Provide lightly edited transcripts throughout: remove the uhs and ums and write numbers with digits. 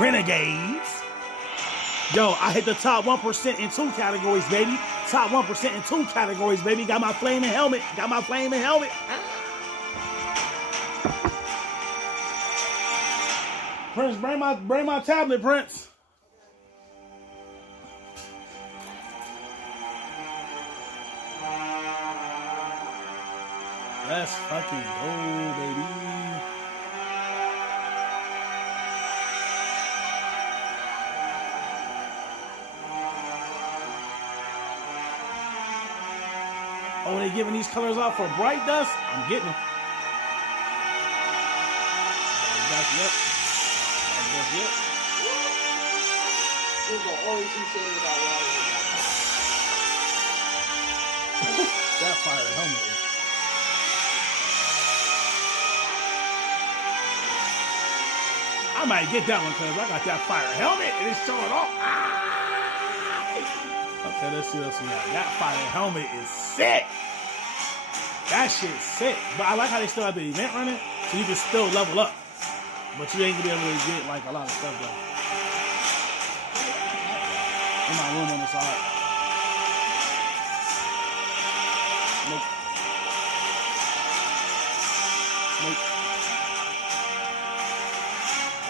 Renegades. Yo, I hit the top 1% in 2 categories, baby. Top 1% in 2 categories, baby. Got my flaming helmet. Got my flaming helmet. Prince, bring my tablet, Prince. Let's fucking go, baby. Oh, they giving these colors out for bright dust? I'm getting them. Yep. We're going to always be saying about water. That fire helmet. I might get that one because I got that fire helmet and it's showing off. Okay, let's see what else we got. That fire helmet is sick. That shit's sick. But I like how they still have the event running, so you can still level up. But you ain't gonna be able to get like a lot of stuff though. In my room on the side. Nope. Nope.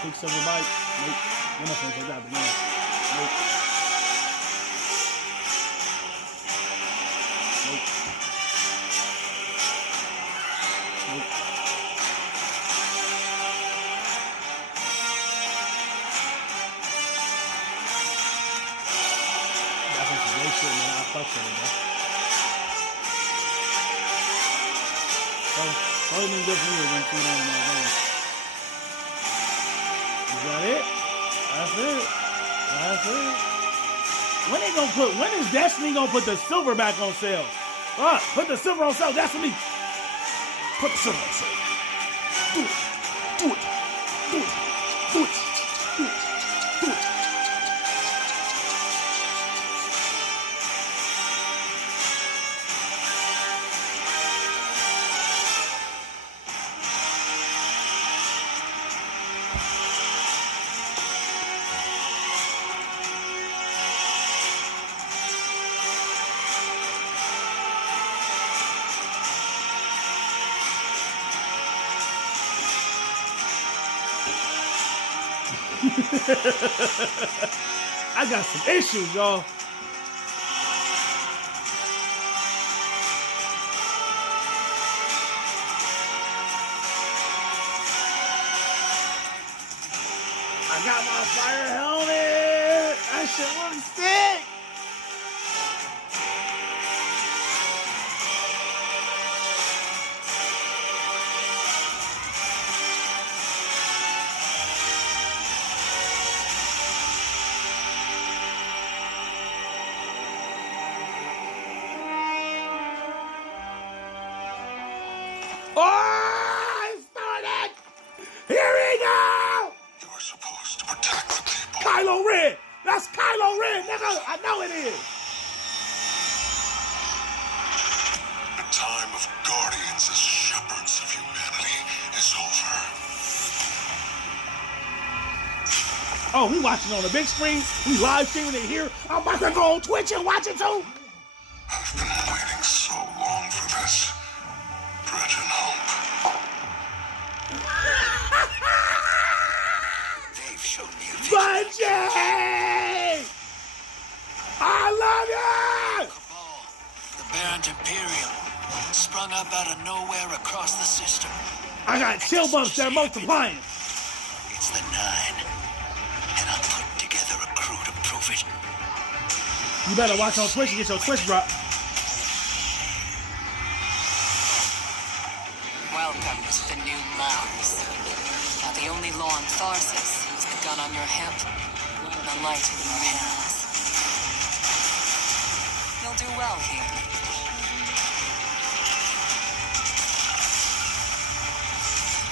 Quicksilver bite. Nope. We're not gonna take that again. Nope. Nope. Nope. Shit, man, I fuck with it, bro. Only good for me when food on my game. Is that it? That's it. That's it. When is Destiny gonna put the silver back on sale? Put the silver on sale, Destiny. Put the silver on sale. Do it. Do it. Do it. Do it. Do it. Do it. I got some issues, y'all. I got my fire helmet. That shit looks sick. Oh, it started! Here we go! You are supposed to protect the people. Kylo Ren! That's Kylo Ren, nigga! I know it is! The time of guardians as shepherds of humanity is over. Oh, we watching on the big screen. We live streaming it here. I'm about to go on Twitch and watch it too. I've been waiting so long for this. Dread and hope. They've shown me a Bungie! I love you! Cabal, the Barrent Imperium, sprung up out of nowhere across the system. I got chill bumps that are multiplying. It's the 9, and I'm putting together a crew to prove it. You better watch on Twitch and get your Twitch drop. Welcome to the new Mars. Now the only law on Tharsis is the gun on your hip and the light in your hands. You'll do well here.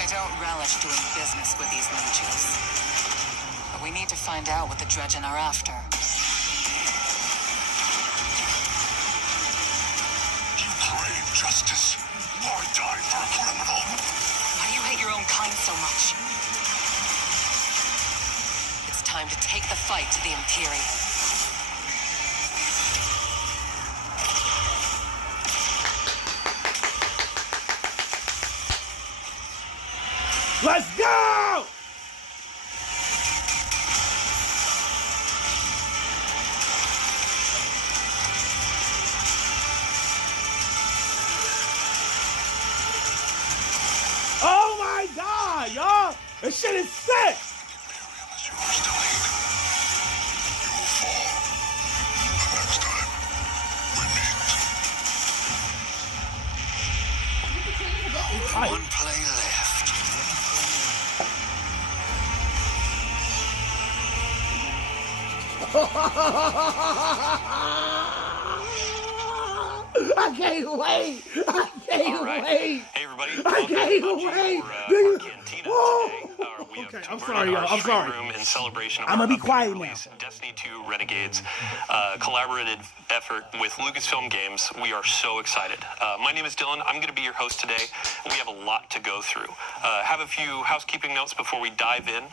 I don't relish doing business with these leeches. But we need to find out what the Dredgen are after. You crave justice. Why die for a criminal? Why do you hate your own kind so much? The time to take the fight to the Imperium. Let's go! Oh my God, y'all! This shit is sick! Imperium is yours to lead. You will fall. The next time we meet. One play left. I can't wait! I can't wait! Hey everybody, I can't wait! our cantina today. We have Okay, I'm converted sorry, y'all. our I'm stream sorry. room in celebration of I'm our gonna be quiet upcoming now. release, Destiny 2 Renegades, collaborative effort with Lucasfilm Games. We are so excited. My name is Dylan. I'm going to be your host today. We have a lot to go through. Have a few housekeeping notes before we dive in.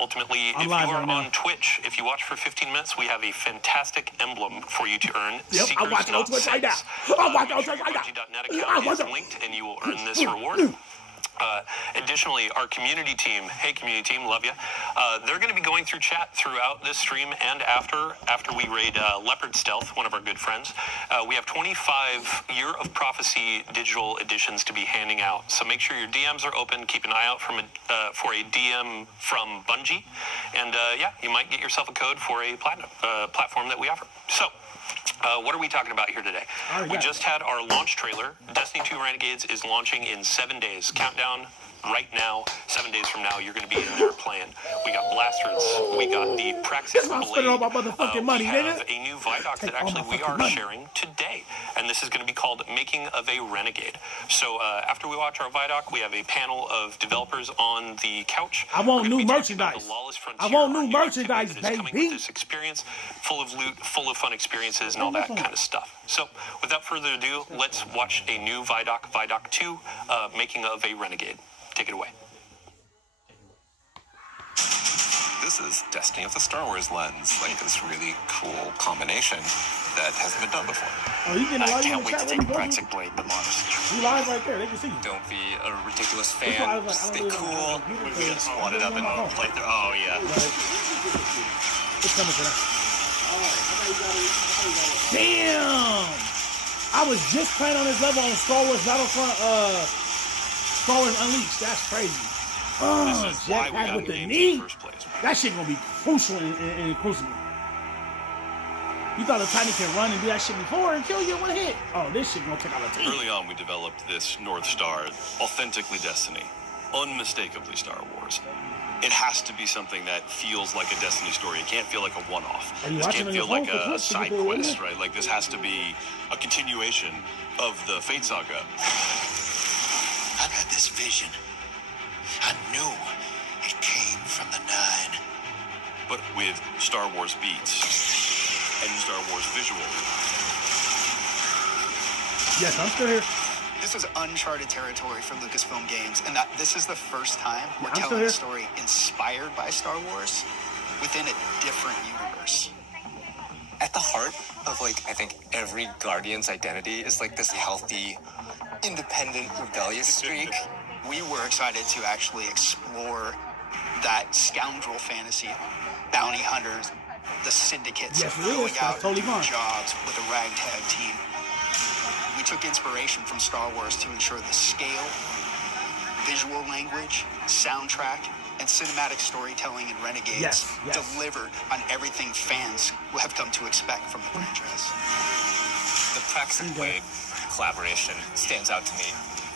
Ultimately, if you are on Twitch, if you watch for 15 minutes, we have a fantastic emblem for you to earn. Yep, I'm watching on Twitch right now. I'm watching on Twitch right now. Bungie.net account is linked, and you will earn this reward. Additionally, our community team, hey community team, love you. They're going to be going through chat throughout this stream and after we raid Leopard Stealth, one of our good friends. We have 25 Year of Prophecy digital editions to be handing out. So make sure your DMs are open. Keep an eye out for a DM from Bungie. And yeah, you might get yourself a code for a platinum platform that we offer. So what are we talking about here today? We just had our launch trailer. Destiny 2 Renegades is launching in 7 days. Countdown right now. 7 days from now, you're going to be in there playing. We got blasters. We got the Praxis Blade. We have a new Vidoc that actually we are sharing today. And this is going to be called Making of a Renegade. So after we watch our Vidoc, we have a panel of developers on the couch. I want new merchandise. I want new merchandise, baby. Coming with this experience, full of loot, full of fun experiences, and all that kind of stuff. So without further ado, let's watch a new Vidoc, Vidoc 2, Making of a Renegade. Take it away. This is Destiny with the Star Wars lens, like this really cool combination that hasn't been done before. Oh, you I can't wait to take Praxic Blade to Mars. You live right there. They can see you. Don't be a ridiculous fan. Stay cool. We just squatted up and played through. Oh, yeah. It's coming to that. Damn! I was just playing on this level on Star Wars Battlefront, Star Wars Unleashed. That's crazy. Oh, Jetpack with the knee. That shit gonna be crucial in Crucible. You thought a Tiny can run and do that shit before and kill you in one hit. Oh, this shit gonna take out a team. Early on, we developed this North Star, authentically Destiny, unmistakably Star Wars. It has to be something that feels like a Destiny story. It can't feel like a one-off. This can't feel like a side quest, right? Like this has to be a continuation of the Fate Saga. I've had this vision. I knew it came from the Nine. But with Star Wars beats and Star Wars visual. Yes, I'm still here. This is uncharted territory for Lucasfilm Games, and that this is the first time we're telling a story inspired by Star Wars within a different universe. At the heart of, like, I think every Guardian's identity is like this healthy, independent, rebellious streak. We were excited to actually explore that scoundrel fantasy, bounty hunters, the syndicates going out and doing jobs with a ragtag team. We took inspiration from Star Wars to ensure the scale, visual language, soundtrack, and cinematic storytelling in Renegades delivered on everything fans have come to expect from the franchise. The Praxic Blade collaboration stands out to me.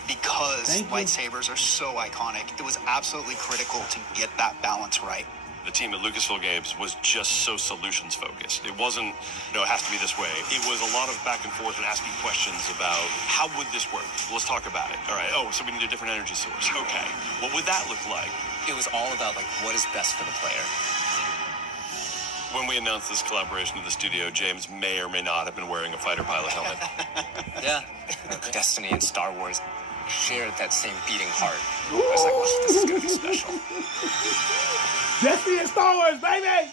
Because lightsabers are so iconic, it was absolutely critical to get that balance right. The team at Lucasfilm Games was just so solutions focused. It wasn't, it has to be this way. It was a lot of back and forth and asking questions about how would this work? Let's talk about it. All right. Oh, so we need a different energy source. Okay. What would that look like? It was all about, like, what is best for the player. When we announced this collaboration with the studio, James may or may not have been wearing a fighter pilot helmet. Yeah. Destiny and Star Wars shared that same beating heart. I was like, oh, this is going to be special. Destiny and Star Wars, baby!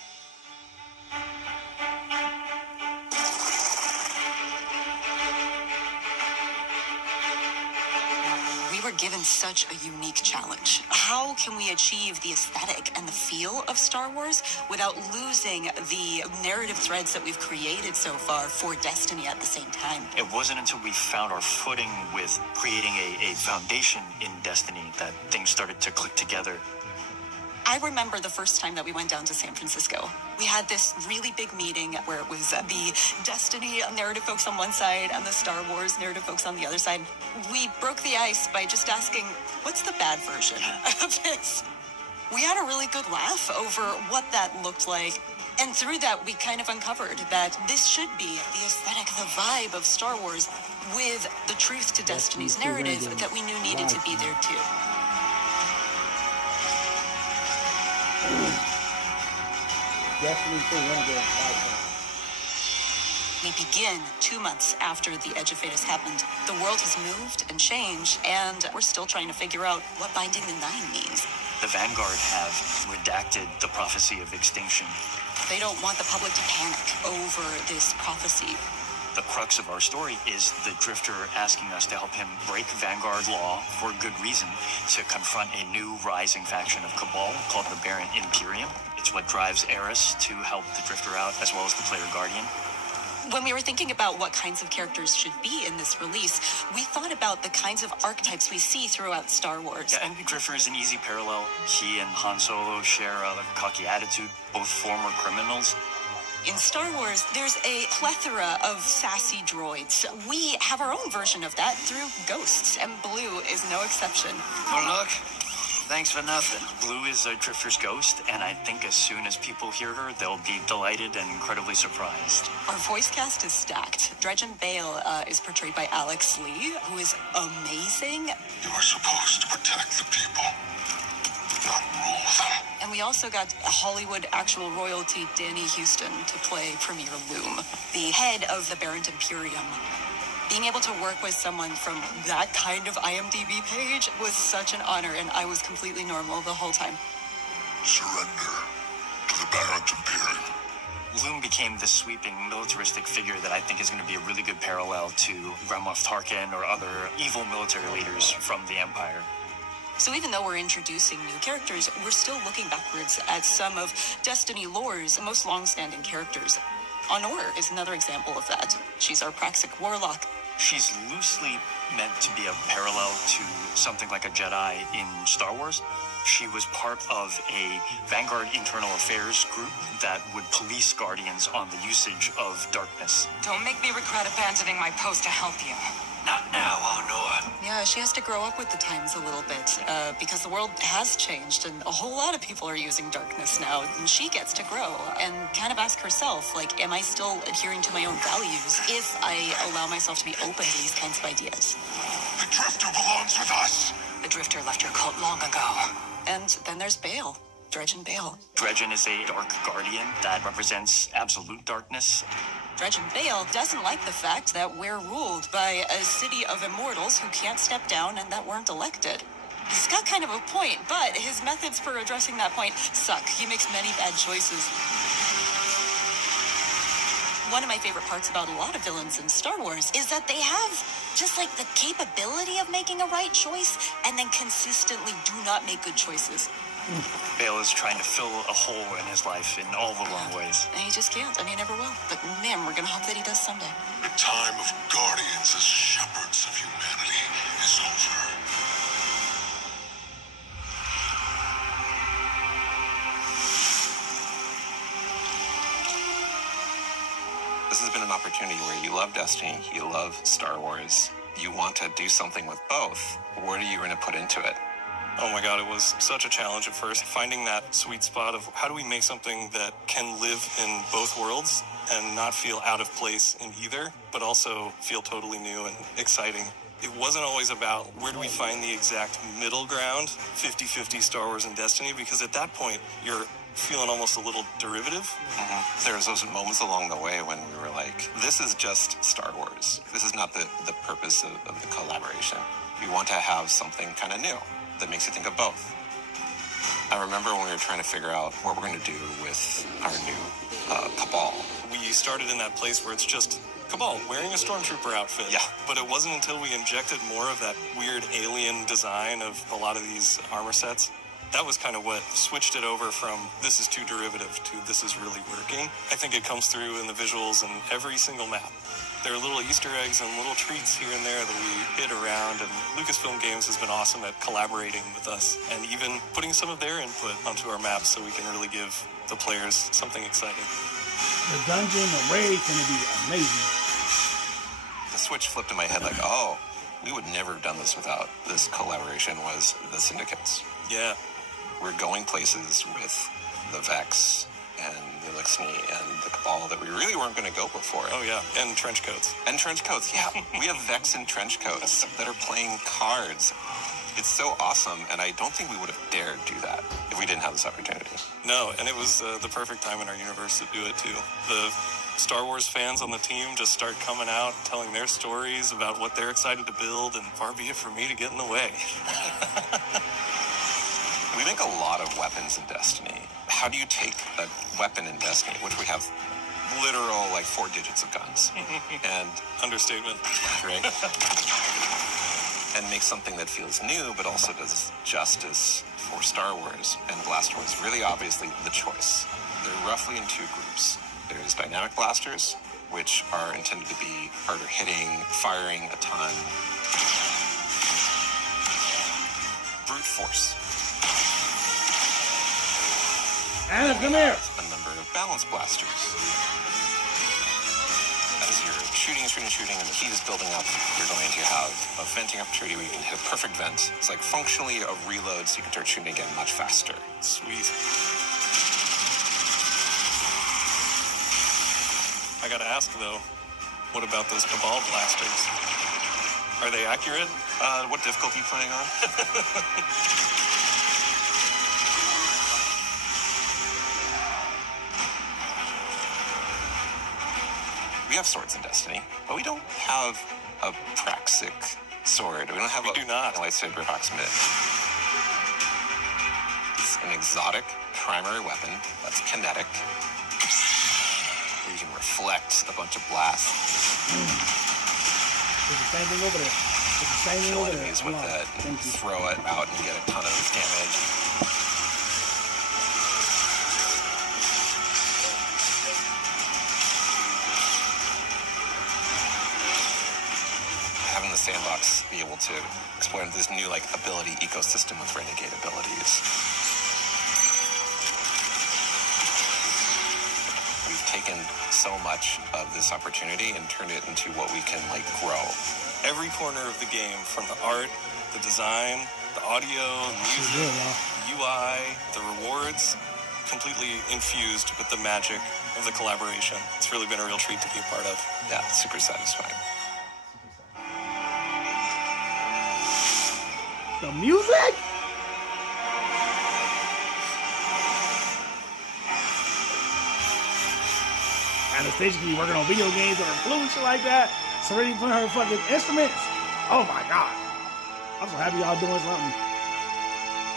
We were given such a unique challenge. How can we achieve the aesthetic and the feel of Star Wars without losing the narrative threads that we've created so far for Destiny at the same time? It wasn't until we found our footing with creating a foundation in Destiny that things started to click together. I remember the first time that we went down to San Francisco. We had this really big meeting where it was the Destiny narrative folks on one side and the Star Wars narrative folks on the other side. We broke the ice by just asking, what's the bad version of this? We had a really good laugh over what that looked like. And through that, we kind of uncovered that this should be the aesthetic, the vibe of Star Wars with the truth to Destiny's narrative that we knew needed to be there too. Destiny 2 Renegades. We begin 2 months after the Edge of Fate has happened. The world has moved and changed, and we're still trying to figure out what Binding the Nine means. The Vanguard have redacted the prophecy of extinction. They don't want the public to panic over this prophecy. The crux of our story is the Drifter asking us to help him break Vanguard law for good reason to confront a new rising faction of Cabal called the Baron Imperium. It's what drives Eris to help the Drifter out, as well as the Player Guardian. When we were thinking about what kinds of characters should be in this release, we thought about the kinds of archetypes we see throughout Star Wars. Yeah, and Drifter is an easy parallel. He and Han Solo share a cocky attitude, both former criminals. In Star Wars, there's a plethora of sassy droids. We have our own version of that through Ghosts, and Blue is no exception. Well, look, thanks for nothing. Blue is a Drifter's ghost, and I think as soon as people hear her, they'll be delighted and incredibly surprised. Our voice cast is stacked. Dredgen Bale is portrayed by Alex Lee, who is amazing. You are supposed to protect the people, not rule them. And we also got Hollywood actual royalty Danny Houston to play Premier Loom, the head of the Baron Imperium. Being able to work with someone from that kind of IMDb page was such an honor, and I was completely normal the whole time. Surrender to the Baron Imperium. Loom became this sweeping militaristic figure that I think is going to be a really good parallel to Grand Moff Tarkin or other evil military leaders from the Empire. So even though we're introducing new characters, we're still looking backwards at some of Destiny lore's most long-standing characters. Honor is another example of that. She's our Praxic warlock. She's loosely meant to be a parallel to something like a Jedi in Star Wars. She was part of a Vanguard internal affairs group that would police Guardians on the usage of darkness. Don't make me regret abandoning my post to help you. Not now, Honor. Yeah, she has to grow up with the times a little bit, because the world has changed and a whole lot of people are using darkness now, and she gets to grow and kind of ask herself, like, am I still adhering to my own values if I allow myself to be open to these kinds of ideas? The Drifter belongs with us. The Drifter left your cult long ago. And then there's Bale. Dredgen Bale. Dredgen is a dark guardian that represents absolute darkness. Dredgen Bale doesn't like the fact that we're ruled by a city of immortals who can't step down and that weren't elected. He's got kind of a point, but his methods for addressing that point suck. He makes many bad choices. One of my favorite parts about a lot of villains in Star Wars is that they have just like the capability of making a right choice and then consistently do not make good choices. Bale is trying to fill a hole in his life in all the wrong ways. And he just can't, and he never will. But man, we're gonna hope that he does someday. The time of guardians as shepherds of humanity is over. This has been an opportunity where you love Destiny, you love Star Wars, you want to do something with both. What are you going to put into it? Oh my god, it was such a challenge at first, finding that sweet spot of how do we make something that can live in both worlds and not feel out of place in either, but also feel totally new and exciting. It wasn't always about where do we find the exact middle ground, 50-50 Star Wars and Destiny, because at that point, you're feeling almost a little derivative. There's those moments along the way when we were like, this is just Star Wars. This is not the purpose of the collaboration. We want to have something kind of new that makes you think of both. I remember when we were trying to figure out what we're going to do with our new Cabal. We started in that place where it's just Cabal wearing a Stormtrooper outfit. Yeah. But it wasn't until we injected more of that weird alien design of a lot of these armor sets. That was kind of what switched it over from this is too derivative to this is really working. I think it comes through in the visuals in every single map. There are little Easter eggs and little treats here and there that we hit around, and Lucasfilm Games has been awesome at collaborating with us and even putting some of their input onto our maps so we can really give the players something exciting. The dungeon, the raid, is going to be amazing. The switch flipped in my head like, oh, we would never have done this without this collaboration was the Syndicates. Yeah. We're going places with the Vex and the Elixni and the Cabal that we really weren't going to go before. Oh, yeah. And trench coats. And trench coats, yeah. We have Vex and trench coats that are playing cards. It's so awesome, and I don't think we would have dared do that if we didn't have this opportunity. No, and it was the perfect time in our universe to do it, too. The Star Wars fans on the team just start coming out, telling their stories about what they're excited to build, and far be it from me to get in the way. We make a lot of weapons in Destiny. How do you take a weapon in Destiny, which we have literal, 4 digits of guns, and... Understatement. Right? And make something that feels new, but also does justice for Star Wars and Blaster was really obviously the choice. They're roughly in 2 groups. There's dynamic blasters, which are intended to be harder hitting, firing a ton. Brute force. Anna, come here. A number of balance blasters. As you're shooting, and the heat is building up, you're going to have a venting opportunity where you can hit a perfect vent. It's like functionally a reload, so you can start shooting again much faster. Sweet. I gotta ask, though, what about those Cabal blasters? Are they accurate? What difficulty are you playing on? We have swords in Destiny, but we don't have a Praxic sword. We don't have a lightsaber approximate. It's an exotic primary weapon that's kinetic, where you can reflect a bunch of blasts. It's the same thing over there. It's the same thing Kill over there. enemies with it, and throw it out and get a ton of damage. Having the sandbox be able to explore this new ability ecosystem with Renegade abilities. We've taken so much of this opportunity and turned it into what we can grow. Every corner of the game, from the art, the design, the audio, music, UI, the rewards, completely infused with the magic of the collaboration. It's really been a real treat to be a part of. Yeah, it's super satisfying. The music? Anastasia can be working on video games or flute and shit like that. Serenity playing her fucking instruments. Oh my god. I'm so happy y'all doing something.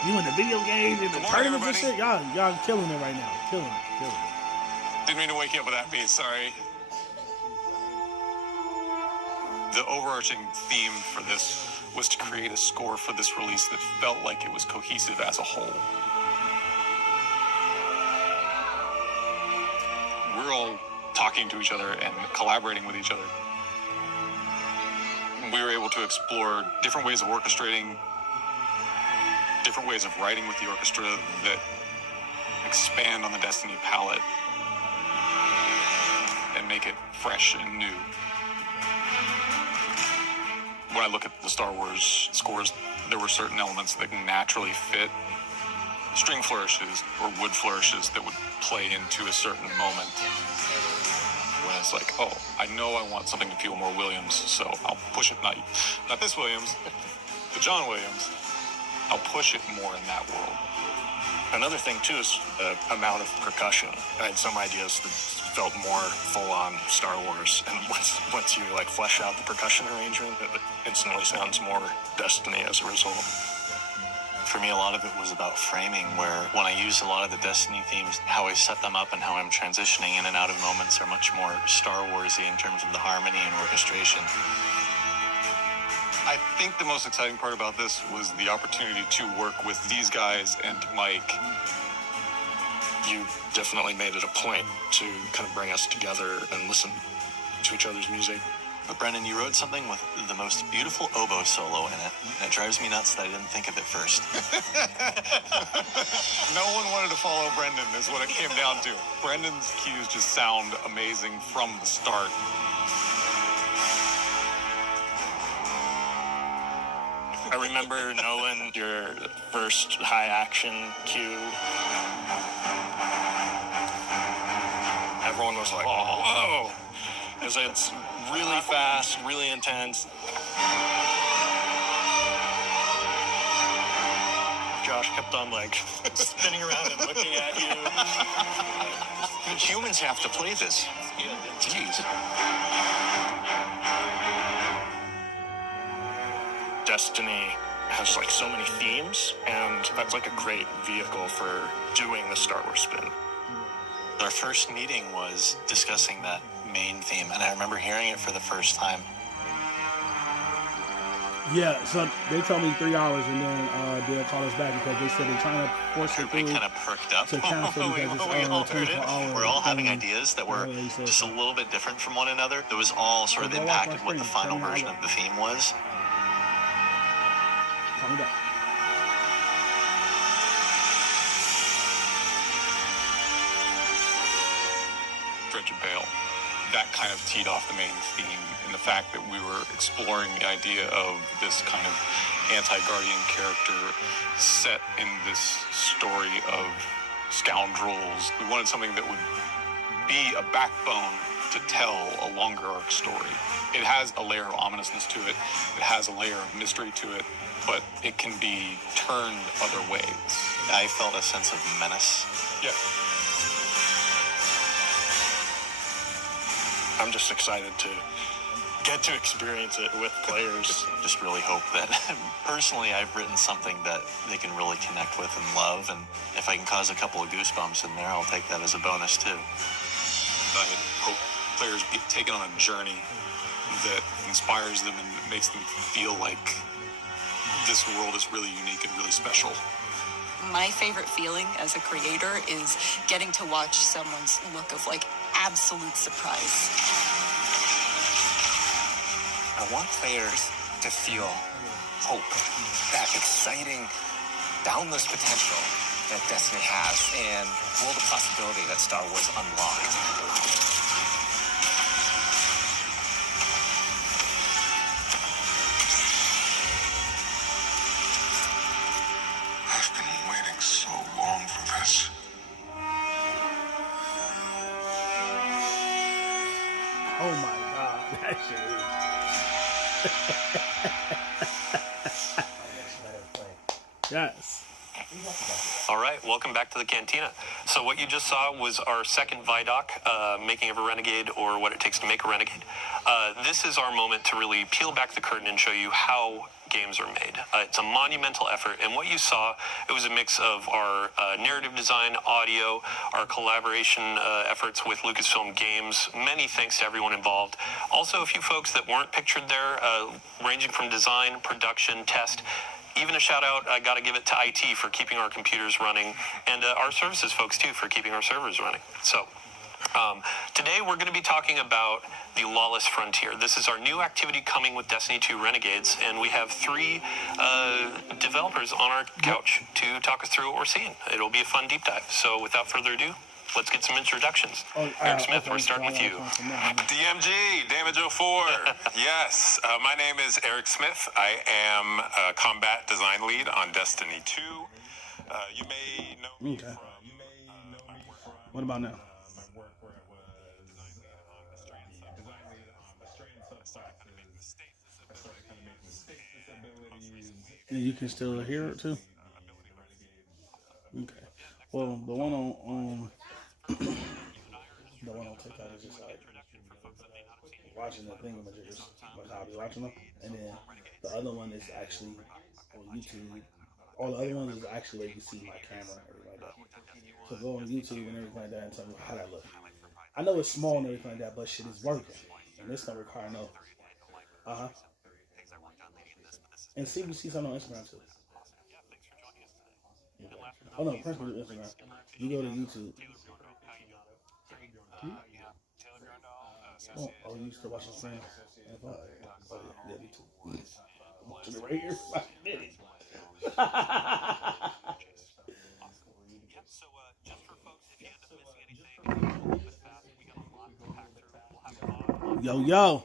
You in the video games and the tournaments and shit. Y'all killing it right now. Killing it. Didn't mean to wake you up with that beat, sorry. The overarching theme for this was to create a score for this release that felt like it was cohesive as a whole. We're all talking to each other and collaborating with each other. We were able to explore different ways of orchestrating, different ways of writing with the orchestra that expand on the Destiny palette and make it fresh and new. When I look at the Star Wars scores, there were certain elements that naturally fit string flourishes or wood flourishes that would play into a certain moment. When it's like, oh, I know I want something to feel more Williams, so I'll push it. Not this Williams, the John Williams. I'll push it more in that world. Another thing, too, is the amount of percussion. I had some ideas that felt more full-on Star Wars, and once you flesh out the percussion arrangement, it instantly sounds more Destiny as a result. For me, a lot of it was about framing, where when I use a lot of the Destiny themes, how I set them up and how I'm transitioning in and out of moments are much more Star Warsy in terms of the harmony and orchestration. I think the most exciting part about this was the opportunity to work with these guys and Mike. You definitely made it a point to kind of bring us together and listen to each other's music. But Brendan, you wrote something with the most beautiful oboe solo in it, and it drives me nuts that I didn't think of it first. No one wanted to follow Brendan, is what it came down to. Brendan's cues just sound amazing from the start. I remember knowing your first high action cue. Everyone was like, oh, whoa! Because it's really fast, really intense. Josh kept on like spinning around and looking at you. Humans have to play this. Jeez. Destiny has like so many themes, and that's like a great vehicle for doing the Star Wars spin. Our first meeting was discussing that main theme, and I remember hearing it for the first time. Yeah, so they told me 3 hours, and then they'll call us back because they said they're trying to force it through. Everybody kind of perked up to cancel because it's 24 hours. We're all having ideas that were just a little bit different from one another. It was all sort of impacted what the final version of the theme was. Call me back. Dredge and Bale. That kind of teed off the main theme in the fact that we were exploring the idea of this kind of anti-Guardian character set in this story of scoundrels. We wanted something that would be a backbone to tell a longer arc story. It has a layer of ominousness to it. It has a layer of mystery to it, but it can be turned other ways. I felt a sense of menace. Yeah. I'm just excited to get to experience it with players. Just really hope that, personally, I've written something that they can really connect with and love, and if I can cause a couple of goosebumps in there, I'll take that as a bonus too. I hope players get taken on a journey that inspires them and makes them feel like this world is really unique and really special. My favorite feeling as a creator is getting to watch someone's look of like absolute surprise. I want players to feel hope, that exciting, boundless potential that Destiny has, and world of possibility that Star Wars unlocked. I've been waiting so long for this. Oh my God, that shit is. Yes. All right, welcome back to the Cantina. So what you just saw was our second Vidoc, Making of a Renegade, or What It Takes to Make a Renegade. This is our moment to really peel back the curtain and show you how games are made. It's a monumental effort, and what you saw, it was a mix of our narrative design, audio, our collaboration efforts with Lucasfilm Games. Many thanks to everyone involved. Also, a few folks that weren't pictured there, ranging from design, production, test. Even a shout out, I gotta give it to IT for keeping our computers running, and our services folks too for keeping our servers running. So, today we're gonna be talking about the Lawless Frontier. This is our new activity coming with Destiny 2 Renegades, and we have 3 developers on our couch to talk us through what we're seeing. It'll be a fun deep dive. So without further ado, let's get some introductions. Eric Smith, we're starting with you. DMG, Damage 04. Yes, my name is Eric Smith. I am a combat design lead on Destiny 2. You may know me from my work. What about now? My work where I was design lead on the Australian subclasses. I started kind of making mistakes disabilities. And you can still hear it too? Okay. Well, the one on the one on TikTok is just like watching the thingamajiggers, like how I be watching them, and then the other one is actually on YouTube All the other ones is actually where you see my camera and everything like that. So go on YouTube and everything like that and tell me how that looks. I know it's small and everything like that, but shit is working. And this don't require no. And see if you see something on Instagram too. Okay. Oh no, principally Instagram. You go to YouTube. Oh, you used to watch his friends? Oh, yeah, me too. I'm watching it right here. Yo.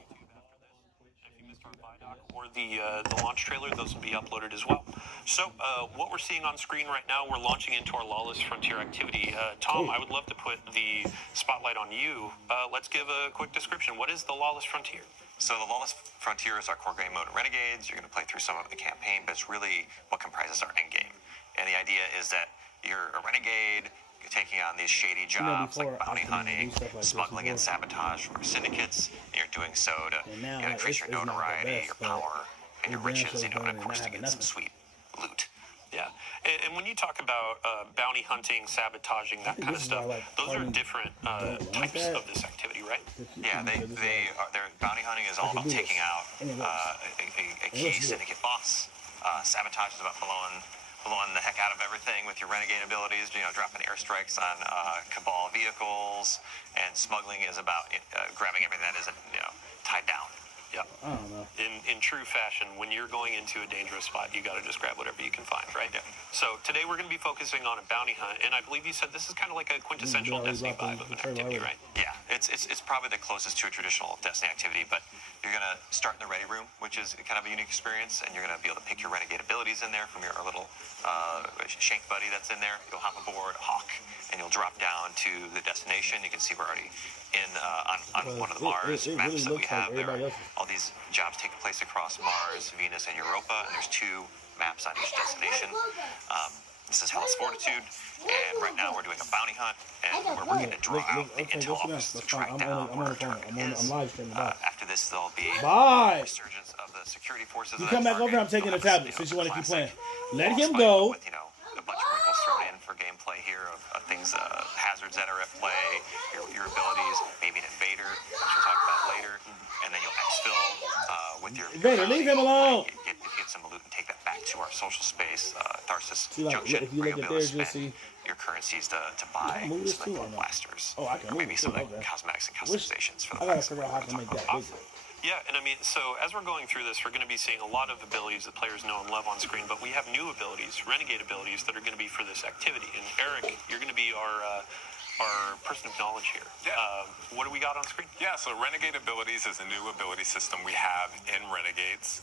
Or the launch trailer, those will be uploaded as well. So what we're seeing on screen right now, we're launching into our Lawless Frontier activity. Tom, I would love to put the spotlight on you. Let's give a quick description. What is the Lawless Frontier? So the Lawless Frontier is our core game mode of Renegades. You're going to play through some of the campaign, but it's really what comprises our end game. And the idea is that you're a renegade, you're taking on these shady jobs like bounty hunting, smuggling and sabotage for syndicates, and you're doing so to increase your notoriety, your power, and your riches, and of course to get some sweet loot. Yeah, and when you talk about bounty hunting, sabotaging, that kind of stuff, those are different types of this activity, right? Yeah, their bounty hunting is all about taking out a key syndicate boss. Sabotage is about blowing the heck out of everything with your renegade abilities, dropping airstrikes on Cabal vehicles, and smuggling is about grabbing everything that isn't, tied down. Yep. I don't know. In true fashion, when you're going into a dangerous spot, you got to just grab whatever you can find, right? Yeah. So today we're going to be focusing on a bounty hunt, and I believe you said this is kind of like a quintessential Destiny vibe of an activity, right? Yeah, it's probably the closest to a traditional Destiny activity, but you're going to start in the ready room, which is kind of a unique experience, and you're going to be able to pick your renegade abilities in there from your little shank buddy that's in there. You'll hop aboard Hawk, and you'll drop down to the destination. You can see we're already on one of the Mars maps that we have. All these jobs taking place across Mars, Venus, and Europa, and there's 2 maps on each destination. This is Hellas Fortitude, and right now we're doing a bounty hunt, and we're working to draw out the intel officers to track down where our target is. After this, there'll be a resurgence of the security forces. You come back over, I'm taking the tablet since you want to keep playing. Let him go. With, a bunch of wrinkles thrown in for gameplay here of things, hazards that are at play, your abilities, maybe an invader, which we'll talk about later, and then you'll exfil with your invader. Leave him alone. Get some loot and take that back to our social space, Tharsis Junction, if you where look you'll be able at to theirs, spend your currencies to buy some like blasters, or maybe some like cosmetics and customizations for the I gotta figure out how to make that bigger. Yeah, and I mean, so as we're going through this, we're going to be seeing a lot of abilities that players know and love on screen, but we have new abilities, renegade abilities, that are going to be for this activity. And Eric, you're going to be our person of knowledge here. Yeah. What do we got on screen? Yeah, so Renegade Abilities is a new ability system we have in Renegades.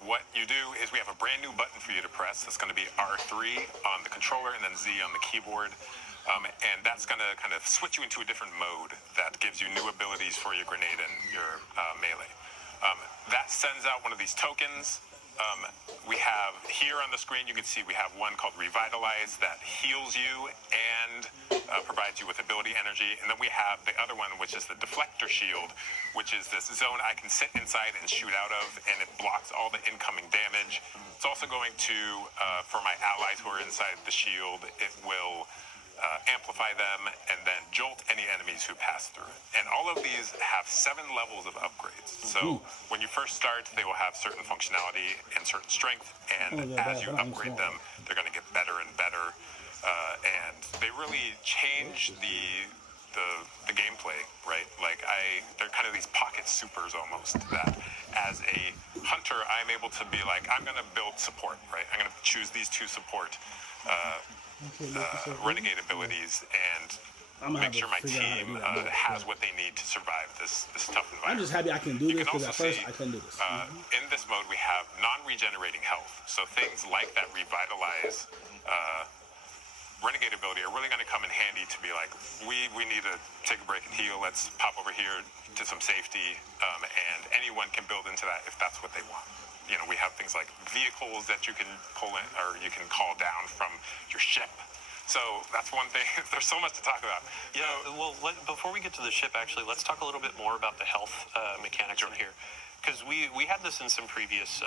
What you do is we have a brand new button for you to press. It's going to be R3 on the controller and then Z on the keyboard. And that's going to kind of switch you into a different mode that gives you new abilities for your grenade and your melee. That sends out one of these tokens. We have here on the screen, you can see we have one called Revitalize that heals you and provides you with ability energy. And then we have the other one, which is the Deflector Shield, which is this zone I can sit inside and shoot out of, and it blocks all the incoming damage. It's also going to, for my allies who are inside the shield, it will amplify them and then jolt any enemies who pass through it. And all of these have 7 levels of upgrades. So when you first start, they will have certain functionality and certain strength, and as you upgrade them, they're going to get better and better. And they really change the gameplay, right? Like they're kind of these pocket supers almost, that as a hunter, I'm able to be like, I'm going to build support, right? I'm going to choose these 2 support renegade abilities and make sure my team has what they need to survive this tough environment. I'm just happy I can do this, because at first I couldn't do this. In this mode, we have non-regenerating health. So things like that Revitalize renegade ability are really going to come in handy to be like, we need to take a break and heal. Let's pop over here to some safety, and anyone can build into that if that's what they want. We have things like vehicles that you can pull in, or you can call down from your ship. So that's one thing. There's so much to talk about. Yeah, well, before we get to the ship, actually, let's talk a little bit more about the health mechanics in here. because we had this in some previous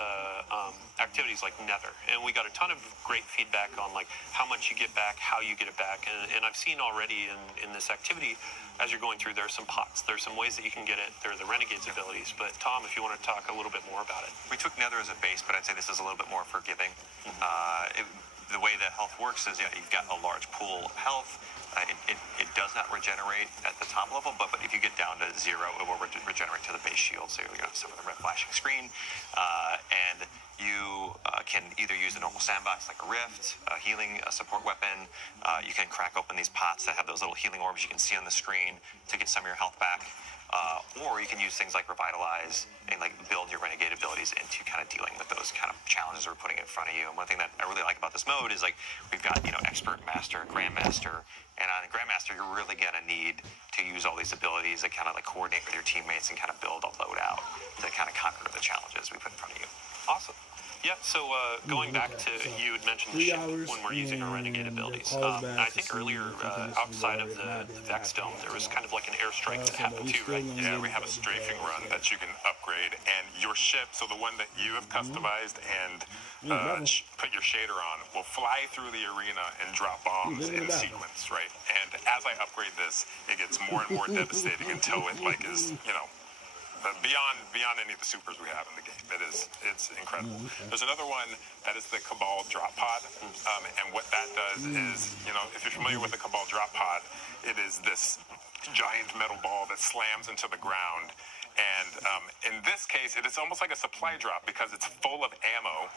activities like Nether, and we got a ton of great feedback on like how much you get back, how you get it back, and I've seen already in this activity, as you're going through, there's some pots, there's some ways that you can get it. There are the Renegades abilities, but Tom, if you want to talk a little bit more about it. We took Nether as a base, but I'd say this is a little bit more forgiving. The way that health works is, you've got a large pool of health. It does not regenerate at the top level, but if you get down to 0, it will regenerate to the base shield. So you're going to have some of the red flashing screen, and you can either use a normal sandbox like a rift, a healing, a support weapon. You can crack open these pots that have those little healing orbs you can see on the screen to get some of your health back. Or you can use things like Revitalize and like build your Renegade abilities into kind of dealing with those kind of challenges we're putting in front of you. And one thing that I really like about this mode is like we've got, Expert, Master, Grandmaster, and on Grandmaster you're really gonna need to use all these abilities that kind of like coordinate with your teammates and kind of build a loadout to kind of conquer the challenges we put in front of you. Awesome. Yeah, so going back to, you had mentioned the ship when we're using our Renegade abilities. I think earlier, outside of the Vex Dome, there was kind of like an airstrike that happened too, right? Yeah, we have a strafing run that you can upgrade, and your ship, so the one that you have customized and put your shader on, will fly through the arena and drop bombs in sequence, right? And as I upgrade this, it gets more and more devastating until it is, beyond any of the supers we have in the game. It's incredible. There's another one that is the Cabal drop pod, and what that does is, if you're familiar with the Cabal drop pod, it is this giant metal ball that slams into the ground, and in this case, it is almost like a supply drop because it's full of ammo,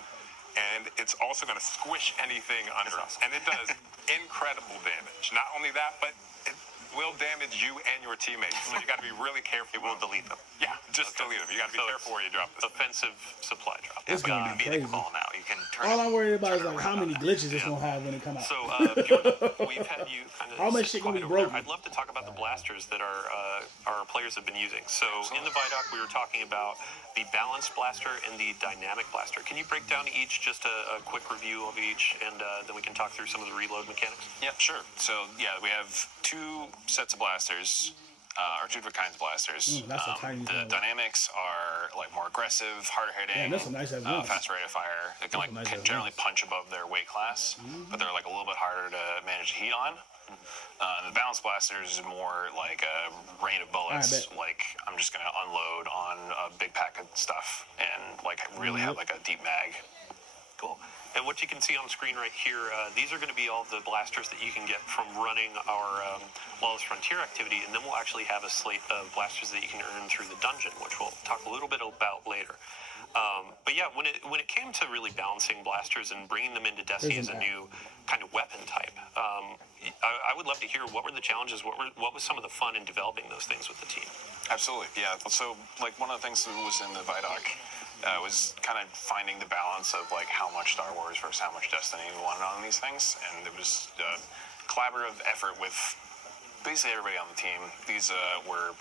and it's also going to squish anything under it, and it does incredible damage. Not only that, but it will damage you and your teammates, so you got to be really careful. It will delete them. Yeah, just delete them. You got to be careful where you drop this. Offensive supply drop. It's gonna be crazy. Now you can turn all I'm worried about is like how many glitches it's gonna have when it come out. So Bjorn, we've had you kind of. How much shit gonna be broken? I'd love to talk about the blasters that our players have been using. So in the Vidoc, we were talking about the balanced blaster and the dynamic blaster. Can you break down each, just a quick review of each, and then we can talk through some of the reload mechanics? Yeah, sure. So we have 2 sets of blasters. Or 2 different kinds of blasters. That's a tiny the dynamics are like more aggressive, harder hitting, that's a nice faster rate of fire. They can generally punch above their weight class, but they're like a little bit harder to manage heat on. The balanced blasters is more like a rain of bullets. Like I'm just gonna unload on a big pack of stuff and like really have like a deep mag. Cool. And what you can see on screen right here, these are going to be all the blasters that you can get from running our Lawless Frontier activity, and then we'll actually have a slate of blasters that you can earn through the dungeon, which we'll talk a little bit about later. But yeah, when it came to really balancing blasters and bringing them into Destiny as a new kind of weapon type, I would love to hear what were the challenges, what was some of the fun in developing those things with the team? Absolutely, yeah. So like one of the things that was in the Vidoc was kind of finding the balance of like how much Star Wars versus how much Destiny we wanted on these things, and it was a collaborative effort with basically everybody on the team. These were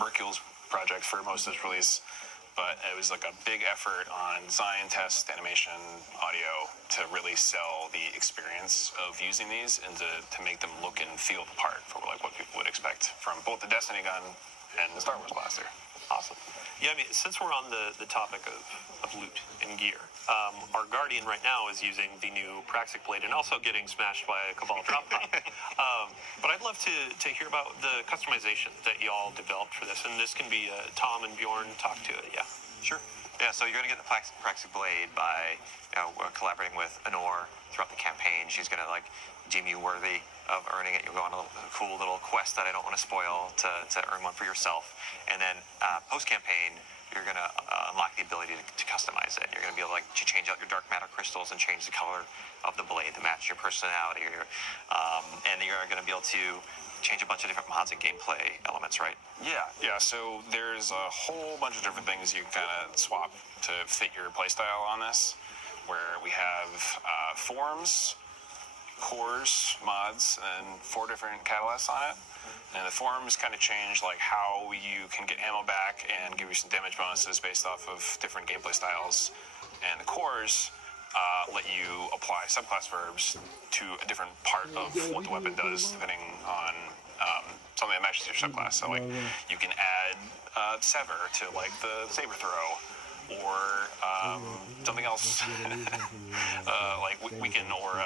Mercule's project for most of this release, but it was like a big effort on design, test, animation, audio to really sell the experience of using these and to make them look and feel the part for like what people would expect from both the Destiny gun and the Star Wars blaster. Awesome. Yeah, I mean, since we're on the topic of loot and gear, our Guardian right now is using the new Praxic Blade and also getting smashed by a Cabal drop pod. But I'd love to hear about the customization that y'all developed for this, and this can be Tom and Bjorn talk to it. Yeah. Sure. Yeah, so you're going to get the Praxic Blade by collaborating with Honor throughout the campaign. She's going to deem you worthy of earning it. You'll go on a cool little quest that I don't want to spoil to earn one for yourself. And then post-campaign, you're going to unlock the ability to customize it. You're going to be able to change out your dark matter crystals and change the color of the blade to match your personality. And you're going to be able to change a bunch of different mods and gameplay elements, right? Yeah. So there's a whole bunch of different things you can kind of swap to fit your playstyle on this, where we have forms, cores, mods, and 4 different catalysts on it. And the forms kind of change how you can get ammo back and give you some damage bonuses based off of different gameplay styles. And the cores let you apply subclass verbs to a different part of what the weapon does, depending on something that matches your subclass. So you can add Sever to like the saber throw, or something else like Weaken or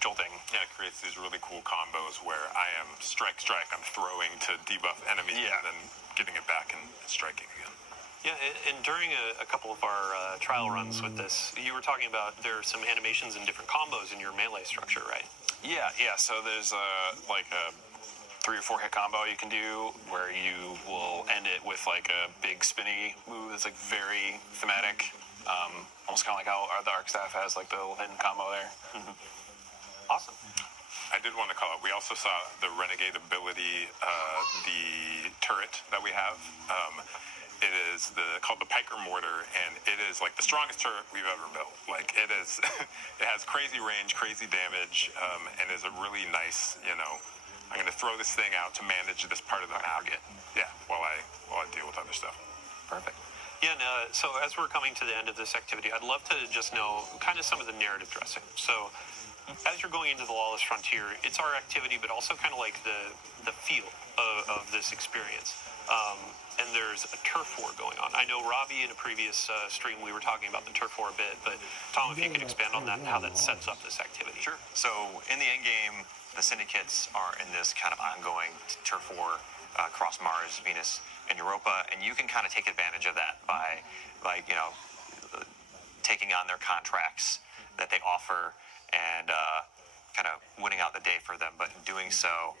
Jolting. Yeah, it creates these really cool combos where I am strike, I'm throwing to debuff enemies and then getting it back and striking again. Yeah, and during a couple of our trial runs with this, you were talking about there are some animations and different combos in your melee structure, right? Yeah. So there's like a 3 or 4 hit combo you can do where you will end it with like a big spinny move that's like very thematic, almost kind of like how the Arc Staff has like the little hidden combo there. Awesome. I did want to call out, we also saw the Renegade ability, the turret that we have. It is called the Piker Mortar, and it is like the strongest turret we've ever built. Like it is, it has crazy range, crazy damage, and is a really nice, I'm going to throw this thing out to manage this part of the map. Yeah, while I deal with other stuff. Perfect. Yeah, and, so as we're coming to the end of this activity, I'd love to just know kind of some of the narrative dressing. So as you're going into the Lawless Frontier, it's our activity, but also kind of like the feel of this experience. And there's a turf war going on. I know, Robbie, in a previous stream, we were talking about the turf war a bit, but Tom, if you could expand on that and how that sets up this activity. Sure. So in the end game, the syndicates are in this kind of ongoing turf war across Mars, Venus, and Europa, and you can kind of take advantage of that by, taking on their contracts that they offer and kind of winning out the day for them. But in doing so,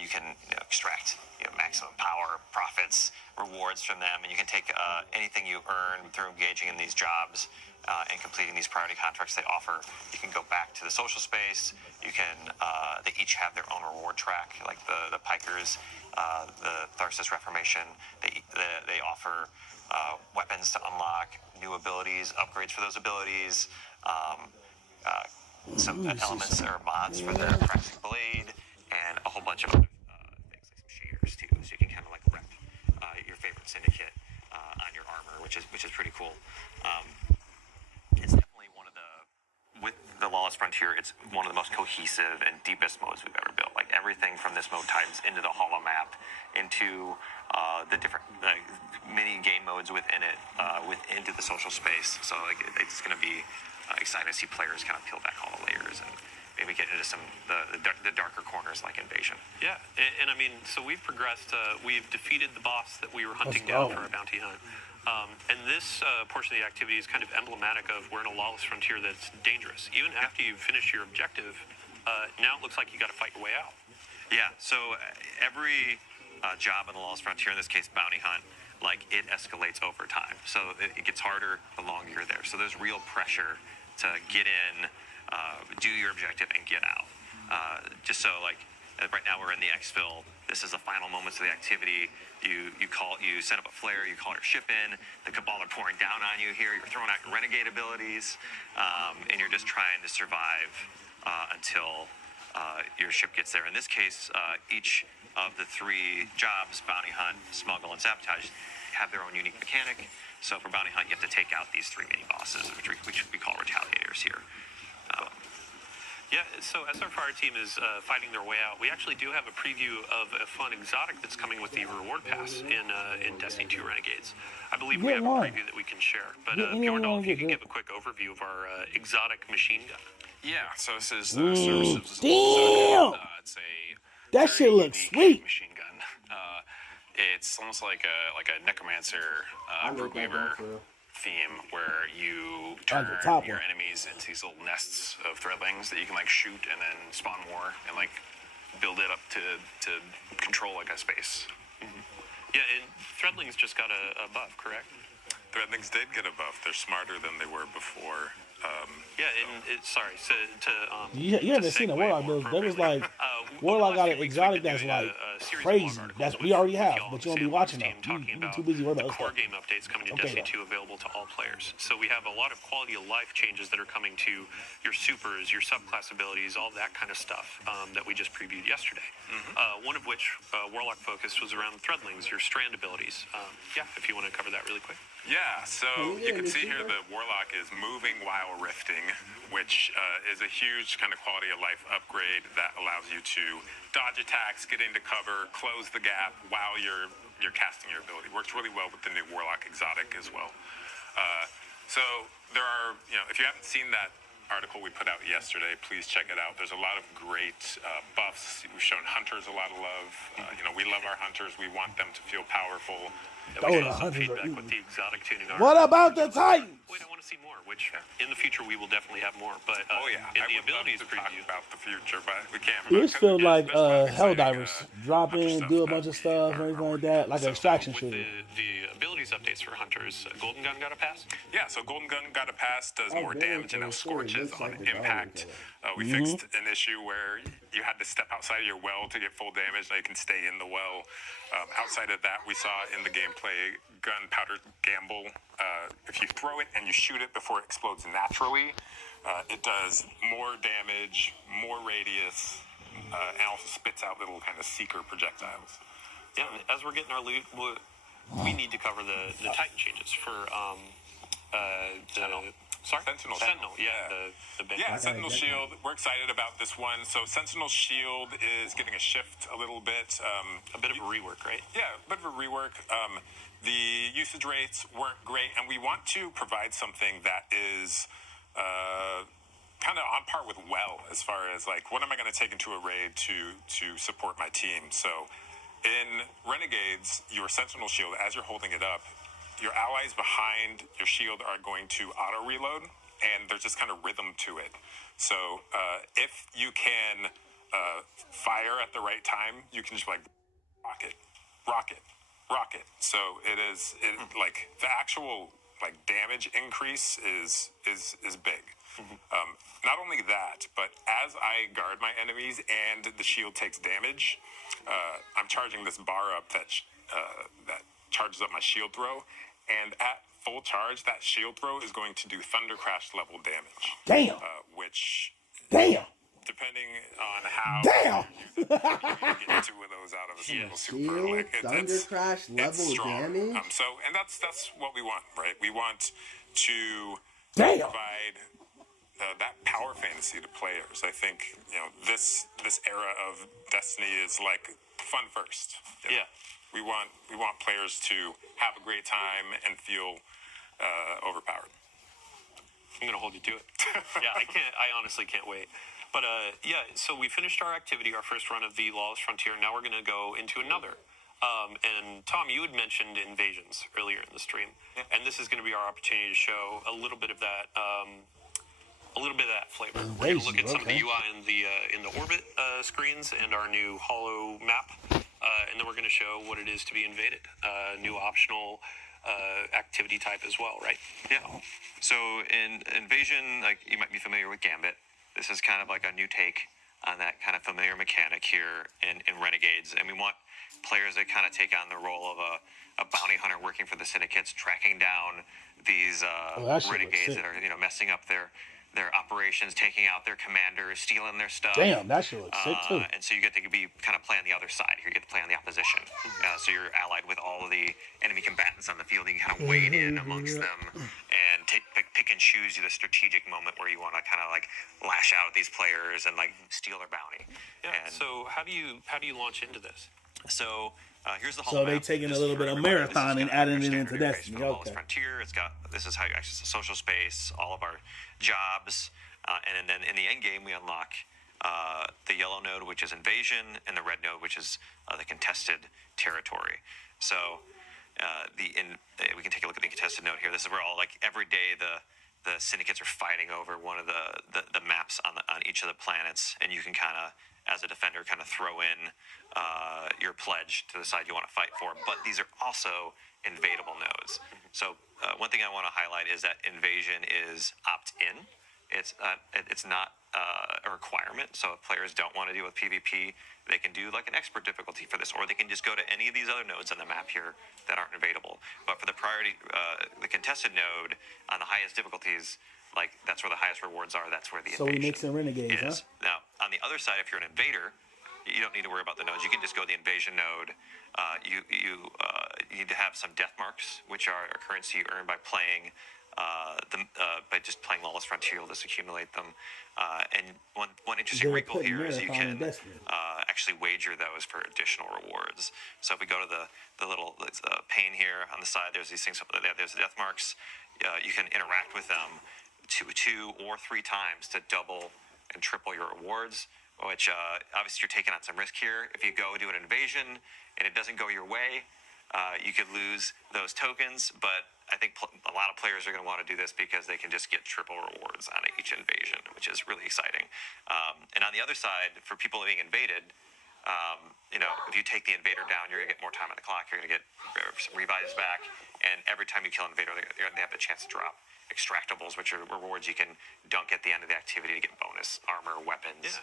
you can extract maximum power, profits, rewards from them, and you can take anything you earn through engaging in these jobs and completing these priority contracts they offer. You can go back to the social space. You can they each have their own reward track, like the Pikers, the Tharsis Reformation. They offer weapons to unlock new abilities, upgrades for those abilities, some elements or mods for their Praxic Blade, and a whole bunch of other things like some shaders too. So you can kind of like rep your favorite syndicate on your armor, which is pretty cool. It's definitely with the Lawless Frontier, it's one of the most cohesive and deepest modes we've ever built. Like everything from this mode ties into the holo map, into the different mini game modes within it, into the social space. So like it's going to be exciting to see players kind of peel back all the layers and maybe get into some the darker corners like Invasion. Yeah, and I mean, so we've progressed. We've defeated the boss that we were hunting down for a bounty hunt. And this portion of the activity is kind of emblematic of we're in a lawless frontier that's dangerous. Even after you finish your objective, now it looks like you got to fight your way out. Yeah, so every job in the lawless frontier, in this case bounty hunt, like it escalates over time. So it gets harder the longer you're there. So there's real pressure to get in, do your objective, and get out. Just so like right now we're in the exfil. This is the final moments of the activity. You set up a flare, you call your ship in, the Cabal are pouring down on you here, you're throwing out your Renegade abilities, and you're just trying to survive until your ship gets there. In this case, each of the 3 jobs, Bounty Hunt, Smuggle, and Sabotage, have their own unique mechanic. So for Bounty Hunt, you have to take out these 3 mini-bosses, which we call Retaliators here. Yeah, so as our fire team is fighting their way out, we actually do have a preview of a fun exotic that's coming with the reward pass in Destiny 2 Renegades. I believe we have a preview that we can share. But Bjorndal, if you could give a quick overview of our exotic machine gun. Yeah, so this is the Services. Damn! It's a that shit looks sweet. Machine gun. It's almost like a necromancer, Brookweaver theme, where you turn your enemies into these little nests of threadlings that you can like shoot and then spawn more and like build it up to control like a space. Mm-hmm. Yeah, and threadlings just got a buff, correct? Threadlings did get a buff. They're smarter than they were before. You haven't seen the Warlock build. That was like Warlock got an exotic that's like crazy. That's we already have, but you won't be watching them. You too busy worrying about core game updates coming to Destiny 2 available to all players. So we have a lot of quality of life changes that are coming to your supers, your subclass abilities, all that kind of stuff that we just previewed yesterday. Mm-hmm. One of which Warlock focused was around threadlings, your strand abilities. If you want to cover that really quick. Yeah, so you can see here the Warlock is moving while rifting, which is a huge kind of quality of life upgrade that allows you to dodge attacks, get into cover, close the gap while you're your casting your ability. Works really well with the new Warlock Exotic as well. So there are, if you haven't seen that article we put out yesterday, please check it out. There's a lot of great buffs. We've shown hunters a lot of love. We love our hunters. We want them to feel powerful. Oh, the hunters are with the exotic tuning What about the Titans? Wait, I want to see more, which in the future we will definitely have more. But in the abilities to talk about the future, but we can't. This feels like Helldivers. Drop in, do a bunch of stuff, anything like that, like an extraction shooter. The abilities updates for hunters, Golden Gun got a pass? Yeah, so Golden Gun got a pass, does more damage and now scorches on impact. We fixed an issue where you had to step outside of your well to get full damage. Now you can stay in the well. Outside of that, we saw in the gameplay gunpowder gamble. If you throw it and you shoot it before it explodes naturally, it does more damage, more radius, and also spits out little kind of seeker projectiles. Yeah, as we're getting our loot, we need to cover the Titan changes for Sentinel, yeah. Sentinel Shield. We're excited about this one. So Sentinel Shield is getting a shift a little bit. A bit of a rework, right? Yeah, a bit of a rework. The usage rates weren't great, and we want to provide something that is kind of on par with well, as far as like, what am I going to take into a raid to support my team? So in Renegades, your Sentinel Shield, as you're holding it up, your allies behind your shield are going to auto-reload, and there's just kind of rhythm to it. So if you can fire at the right time, you can just like rocket. So like the actual like damage increase is big. Not only that, but as I guard my enemies and the shield takes damage, I'm charging this bar up that charges up my shield throw, and at full charge, that shield throw is going to do Thunder Crash level damage. Damn. Depending on how you can get 2 of those out of a single super. Like Thunder Crash level damage. And that's what we want, right? We want to provide that power fantasy to players. I think this era of Destiny is like fun first. Yeah. We want players to have a great time and feel overpowered. I'm gonna hold you to it. I honestly can't wait. But so we finished our activity, our first run of the Lawless Frontier. Now we're gonna go into another. And Tom, you had mentioned invasions earlier in the stream, and this is gonna be our opportunity to show a little bit of that. Flavor. We're going to look at some of the UI in the orbit screens and our new holo map, and then we're going to show what it is to be invaded. New optional activity type as well, right? Yeah. So in Invasion, like you might be familiar with Gambit. This is kind of like a new take on that kind of familiar mechanic here in Renegades, and we want players that kind of take on the role of a bounty hunter working for the syndicates, tracking down these renegades that are messing up their operations, taking out their commanders, stealing their stuff. Damn, that shit looks sick too. And so you get to be kind of play on the other side here. You get to play on the opposition. So you're allied with all of the enemy combatants on the field. You can kind of wade in amongst them and pick and choose the strategic moment where you want to kind of like lash out at these players and like steal their bounty. Yeah. And so how do you launch into this? So here's the So they taking a little bit of marathon and adding it into Destiny. Okay. Frontier. This is how you access the social space, all of our jobs, and then in the end game we unlock the yellow node, which is invasion, and the red node, which is the contested territory. So we can take a look at the contested node here. This is where all like every day the syndicates are fighting over one of the maps on each of the planets, and you can kind of, as a defender, kind of throw in your pledge to the side you want to fight for. But these are also invadable nodes. So one thing I want to highlight is that invasion is opt-in. It's not a requirement. So if players don't want to deal with PvP, they can do like an expert difficulty for this, or they can just go to any of these other nodes on the map here that aren't invadable. But for the priority, the contested node on the highest difficulties, like that's where the highest rewards are. That's where the invasion So we mix in Renegades, is. Now on the other side, if you're an invader, you don't need to worry about the nodes. You can just go to the invasion node. You need to have some death marks, which are a currency earned by playing by just playing Lawless Frontier, you'll just accumulate them. And one interesting wrinkle here is you can actually wager those for additional rewards. So if we go to the little pane here on the side, there's these things. There's the death marks. You can interact with them two or three times to double and triple your rewards, which obviously you're taking on some risk here. If you go do an invasion and it doesn't go your way, you could lose those tokens, but I think a lot of players are going to want to do this because they can just get triple rewards on each invasion, which is really exciting. And on the other side, for people being invaded, if you take the invader down, you're going to get more time on the clock. You're going to get revives back, and every time you kill an invader, they have the chance to drop extractables, which are rewards you can dunk at the end of the activity to get bonus armor, weapons.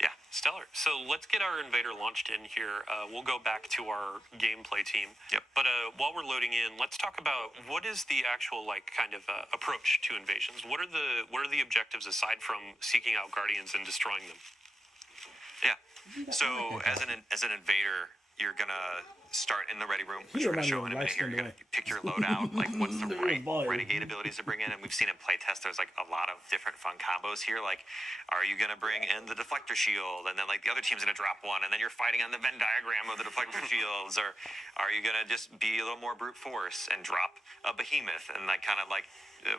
Yeah, stellar. So let's get our invader launched in here. We'll go back to our gameplay team. Yep. But while we're loading in, let's talk about what is the actual kind of approach to invasions. What are the objectives aside from seeking out guardians and destroying them? Yeah. So as an invader, you're gonna start in the ready room, which we're gonna show in a minute here. You're gonna pick your loadout, like what's the right renegade abilities to bring in. And we've seen in playtest, there's like a lot of different fun combos here. Like, are you gonna bring in the deflector shield, and then like the other team's gonna drop one, and then you're fighting on the Venn diagram of the deflector shields, or are you gonna just be a little more brute force and drop a behemoth and like kind of like.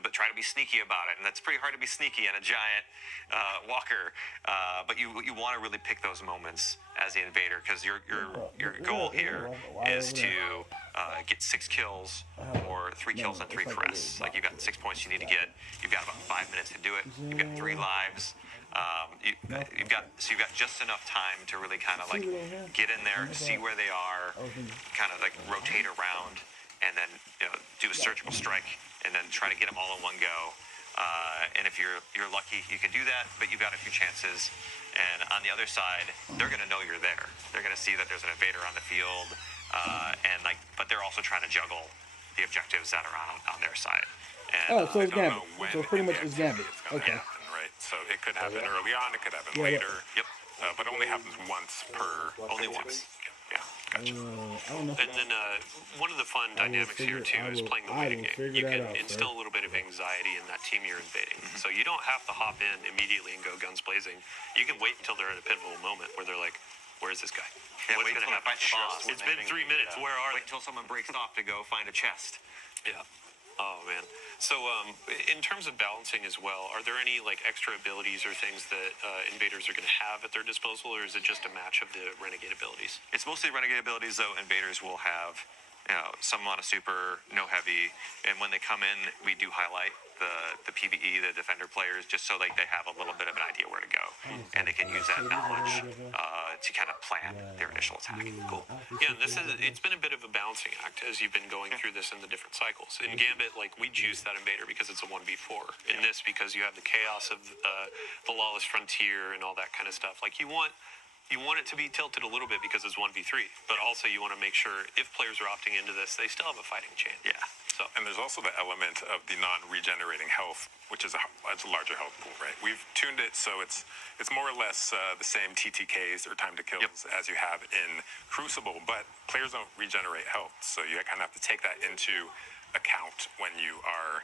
But try to be sneaky about it, and that's pretty hard to be sneaky on a giant walker. But you want to really pick those moments as the invader, because your goal here is to get 6 kills or 3 kills and 3 crests. Like you've got 6 points you need to get. You've got about 5 minutes to do it. You've got 3 lives. You've got just enough time to really kind of like get in there, see where they are, kind of like rotate around, and then do a surgical strike. And then try to get them all in one go. And if you're lucky, you can do that, but you've got a few chances. And on the other side, they're going to know you're there. They're going to see that there's an invader on the field, but they're also trying to juggle the objectives that are on their side. And, so it's Gambit. So pretty much it's Gambit. Okay. Happen, right? So it could happen early on. It could happen later. Yep. But it only happens once per. Only once. Yeah, gotcha. And then one of the fun dynamics here too is playing the waiting game. You can instill a little bit of anxiety in that team you're invading. So you don't have to hop in immediately and go guns blazing. You can wait until they're at a pivotal moment where they're like, "Where's this guy? Yeah, What's going to happen? It's been 3 minutes. Where are they?" Wait until someone breaks off to go find a chest. Yeah. Oh man. So in terms of balancing as well, are there any like extra abilities or things that invaders are going to have at their disposal, or is it just a match of the renegade abilities? It's mostly renegade abilities, though. Invaders will have some amount of super, no heavy, and when they come in, we do highlight the PvE, the defender players, just so like they have a little bit of an idea where to go, and they can use that knowledge to kind of plan their initial attack. Cool. Yeah, and it's been a bit of a balancing act as you've been going through this in the different cycles. In Gambit, like we juice that invader because it's a 1v4. In this, because you have the chaos of the lawless frontier and all that kind of stuff. Like you want it to be tilted a little bit because it's 1v3, but also you want to make sure if players are opting into this, they still have a fighting chance. Yeah. So, and there's also the element of the non-regenerating health, which is a larger health pool, right? We've tuned it so it's more or less the same TTKs or time to kills as you have in Crucible, but players don't regenerate health, so you kind of have to take that into account when you are.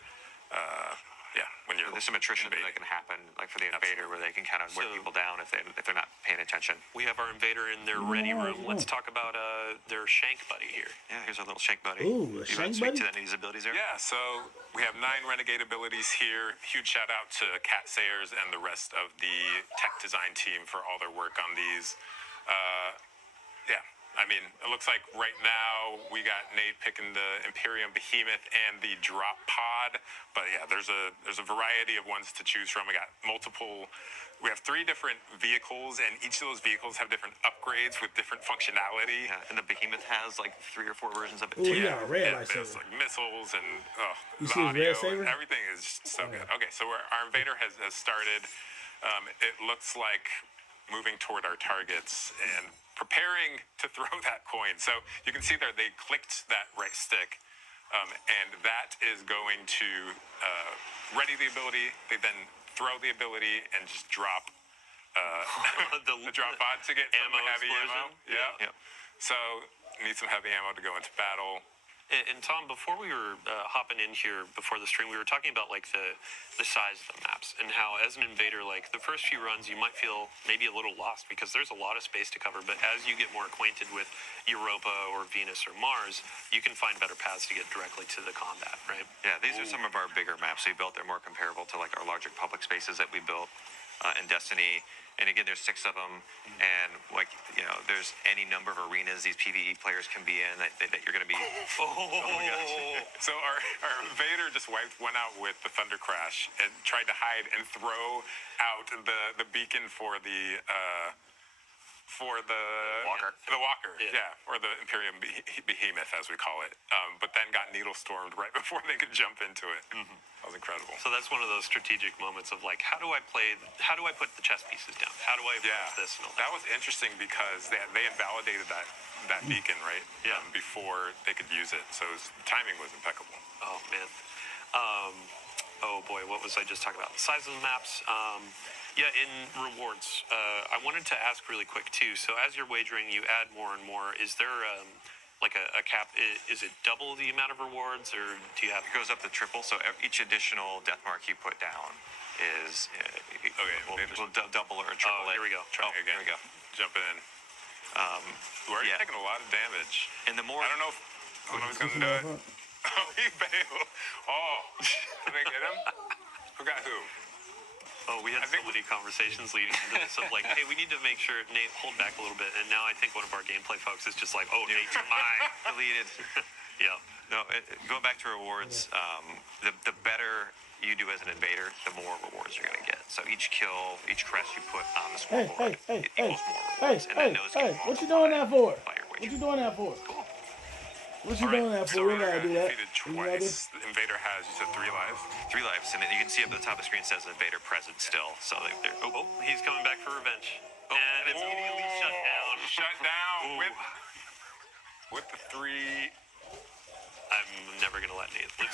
There's some attrition that can happen, like for the invader, where they can kind of wear people down if they're not paying attention. We have our invader in their ready room. Let's talk about their shank buddy here. Yeah, here's our little shank buddy. Ooh, a shank speak buddy? to any of these abilities there? Yeah, so we have 9 renegade abilities here. Huge shout out to Cat Sayers and the rest of the tech design team for all their work on these. I mean, it looks like right now we got Nate picking the Imperium Behemoth and the Drop Pod, but yeah, there's a variety of ones to choose from. We got multiple. We have 3 different vehicles, and each of those vehicles have different upgrades with different functionality. Yeah, and the Behemoth has like 3 or 4 versions of it too. too. Yeah, red there's like missiles and you the see audio. red saber? Everything is so good. Okay, so our invader has started. It looks like moving toward our targets and preparing to throw that coin. So you can see there they clicked that right stick, and that is going to ready the ability. They then throw the ability and just drop the drop pod to get some heavy ammo. Yeah. Yep. So need some heavy ammo to go into battle. And Tom, before we were hopping in here before the stream, we were talking about like the size of the maps and how as an invader, like the first few runs, you might feel maybe a little lost because there's a lot of space to cover. But as you get more acquainted with Europa or Venus or Mars, you can find better paths to get directly to the combat, right? Yeah, these are some of our bigger maps we built. They're more comparable to like our larger public spaces that we built in Destiny. And again, there's 6 of them, and like there's any number of arenas these PvE players can be in that you're going to be. Oh my gosh! So our invader just went out with the Thunder Crash and tried to hide and throw out the beacon for the Walker. The Walker, yeah, or the Imperium Behemoth, as we call it. But then got needle stormed right before they could jump into it. Mm-hmm. That was incredible. So that's one of those strategic moments of like, how do I put the chess pieces down? How do I approach this? And all that was interesting because they invalidated that beacon, right? Yeah. Before they could use it, so timing was impeccable. Oh man. Oh boy, what was I just talking about? The size of the maps. Yeah, in rewards, I wanted to ask really quick too. So as you're wagering, you add more and more. Is there like a cap? Is it double the amount of rewards, or do you have? It goes up to triple. So each additional death mark you put down is will double or triple. Here we go. Try again. Here we go. Jumping in. We're already taking a lot of damage. And the more I don't know if he's gonna do it. Oh, he bailed. Oh, did they get him? Who got who? Oh, we had so many conversations leading into this of like, hey, we need to make sure Nate hold back a little bit. And now I think one of our gameplay folks is just like, oh, Nate, you're mine. deleted. Yeah. No, going back to rewards, the better you do as an invader, the more rewards you're going to get. So each kill, each crest you put on the scoreboard, it equals more rewards. What you doing that for? What you doing that for? Cool. What you doing that for? We gotta do that. Defeated twice. The invader has, you said, 3 lives? 3 lives, and you can see up at the top of the screen says invader present still. So they're he's coming back for revenge. And it's immediately shut down. Shut down with the 3. I'm never gonna let Nate lose.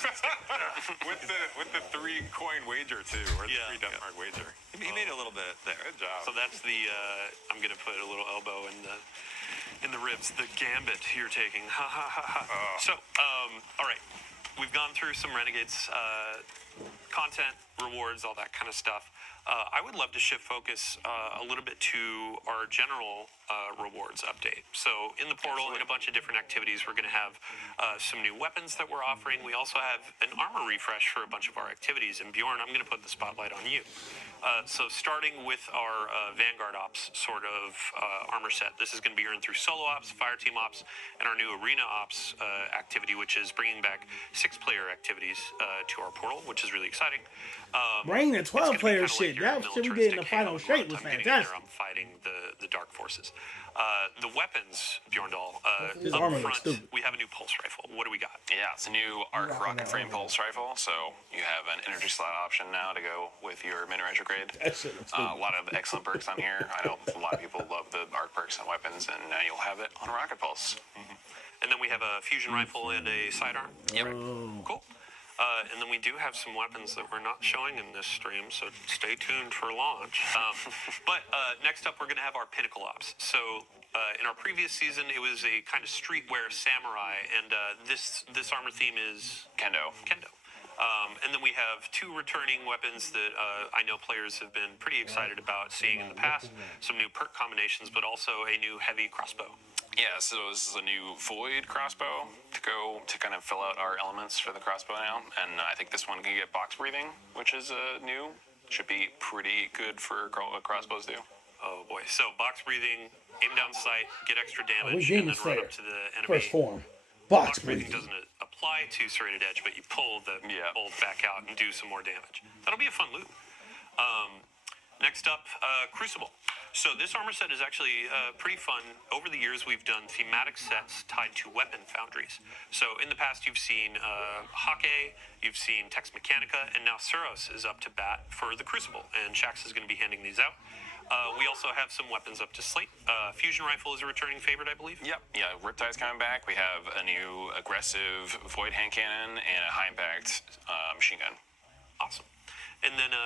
with the 3 coin wager too, or the 3 death mark wager. He made a little bit there. Good job. So that's the I'm gonna put a little elbow in the ribs. The gambit you're taking. Ha ha ha ha. So all right, we've gone through some Renegades content, rewards, all that kind of stuff. I would love to shift focus a little bit to our general rewards update. So in the portal, in a bunch of different activities, we're going to have some new weapons that we're offering. We also have an armor refresh for a bunch of our activities. And Bjorn, I'm going to put the spotlight on you. So starting with our Vanguard Ops sort of armor set, this is going to be earned through Solo Ops, Fireteam Ops, and our new Arena Ops activity, which is bringing back 6-player activities to our portal, which is really exciting. Bring the 12-player shit. That shit we did in the final straight was fantastic. I'm fighting the dark forces. The weapons, Bjorndal, His up armor front, looks stupid. we have a new pulse rifle. What do we got? Yeah, it's a new arc rocket frame pulse rifle. So you have an energy slot option now to go with your mid-range grade. A lot of excellent perks on here. I know a lot of people love the arc perks and weapons, and now you'll have it on a rocket pulse. And then we have a fusion rifle and a sidearm. Yep. Cool. And then we do have some weapons that we're not showing in this stream, so stay tuned for launch. But next up, we're going to have our Pinnacle Ops. So in our previous season, it was a kind of streetwear samurai, and this armor theme is Kendo. And then we have 2 returning weapons that I know players have been pretty excited about seeing in the past. Some new perk combinations, but also a new heavy crossbow. Yeah, so this is a new Void crossbow to kind of fill out our elements for the crossbow now. And I think this one can get box breathing, which is new. Should be pretty good for what crossbows do. Oh boy. So box breathing, aim down sight, get extra damage, we and then run Slayer. up to the enemy. First form. Box breathing. Doesn't apply to Serrated Edge, but you pull the bolt back out and do some more damage. That'll be a fun loop. Next up, Crucible. So this armor set is actually pretty fun. Over the years, we've done thematic sets tied to weapon foundries. So in the past, you've seen Hake, you've seen Tex Mechanica, and now Suros is up to bat for the Crucible, and Shax is going to be handing these out. We also have some weapons up to slate. Fusion rifle is a returning favorite, I believe. Yep. Yeah, Riptide's coming back. We have a new aggressive Void hand cannon and a high impact machine gun. Awesome. And then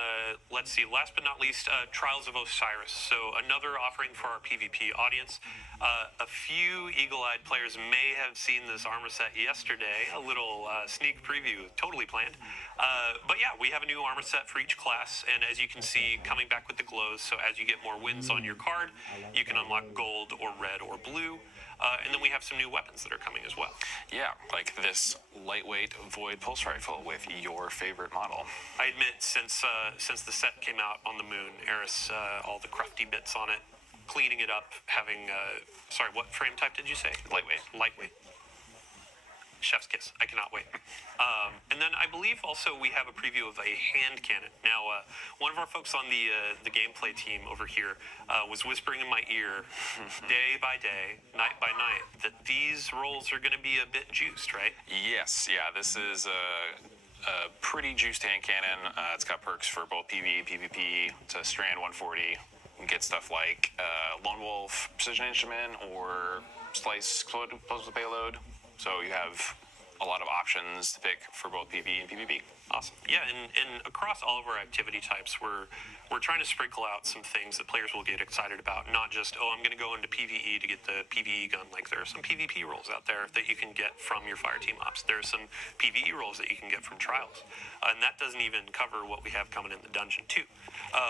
let's see. Last but not least, Trials of Osiris. So another offering for our PvP audience. A few eagle-eyed players may have seen this armor set yesterday. A little sneak preview, totally planned. But yeah, we have a new armor set for each class, and as you can see, coming back with the glows. So as you get more wins on your card, you can unlock gold or red or blue. And then we have some new weapons that are coming as well. Yeah, like this lightweight Void Pulse Rifle with your favorite model. I admit, since the set came out on the moon, Eris, all the crufty bits on it, cleaning it up, having, sorry, what frame type did you say? Lightweight. Lightweight. Chef's kiss. I cannot wait. And then I believe also we have a preview of a hand cannon. Now, one of our folks on the gameplay team over here was whispering in my ear, day by day, night by night, that these rolls are going to be a bit juiced, right? Yes, yeah, this is a pretty juiced hand cannon. It's got perks for both PvE, PvP. It's a Strand 140. You can get stuff like Lone Wolf, Precision Instrument, or Slice Explosive Payload. So you have a lot of options to pick for both PvE and PvP. Awesome. Yeah, and across all of our activity types, we're trying to sprinkle out some things that players will get excited about. Not just, oh, I'm going to go into PvE to get the PvE gun. Like, there are some PvP rolls out there that you can get from your fire team ops. There are some PvE rolls that you can get from trials. And that doesn't even cover what we have coming in the dungeon, too.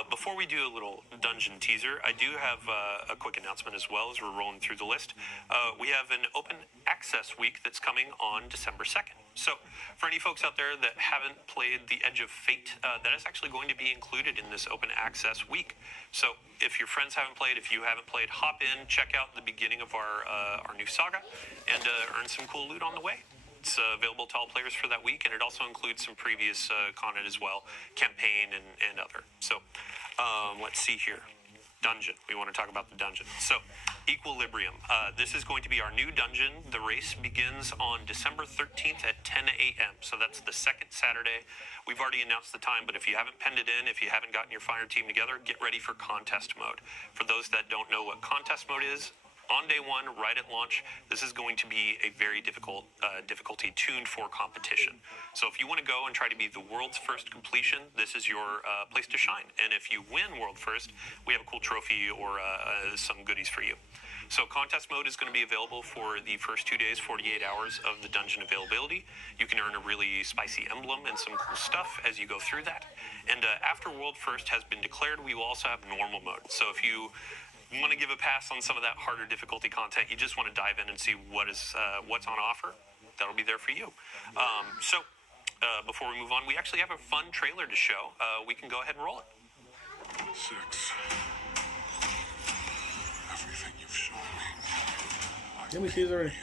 Before we do a little dungeon teaser, I do have a quick announcement as well as we're rolling through the list. We have an open access week that's coming on December 2nd. So, for any folks out there that haven't played The Edge of Fate, that is actually going to be included in this open access week. So, if your friends haven't played, if you haven't played, hop in, check out the beginning of our new saga, and earn some cool loot on the way. It's available to all players for that week, and it also includes some previous content as well, campaign and other. So, let's see here. Dungeon. We want to talk about the dungeon. So, Equilibrium. This is going to be our new dungeon. The race begins on December 13th at 10 a.m. So that's the second Saturday. We've already announced the time, but if you haven't penned it in, if you haven't gotten your fire team together, get ready for contest mode. For those that don't know what contest mode is, on day one, right at launch, this is going to be a very difficult difficulty tuned for competition. So if you want to go and try to be the world's first completion, this is your place to shine. And if you win world first, we have a cool trophy or some goodies for you. So contest mode is going to be available for the first 2 days, 48 hours of the dungeon availability. You can earn a really spicy emblem and some cool stuff as you go through that. And after world first has been declared, we will also have normal mode. So if you want to give a pass on some of that harder difficulty content, you just want to dive in and see what's on offer, that'll be there for you. Before we move on, we actually have a fun trailer to show. We can go ahead and roll it. 6. Everything you've shown me. Let me see it already.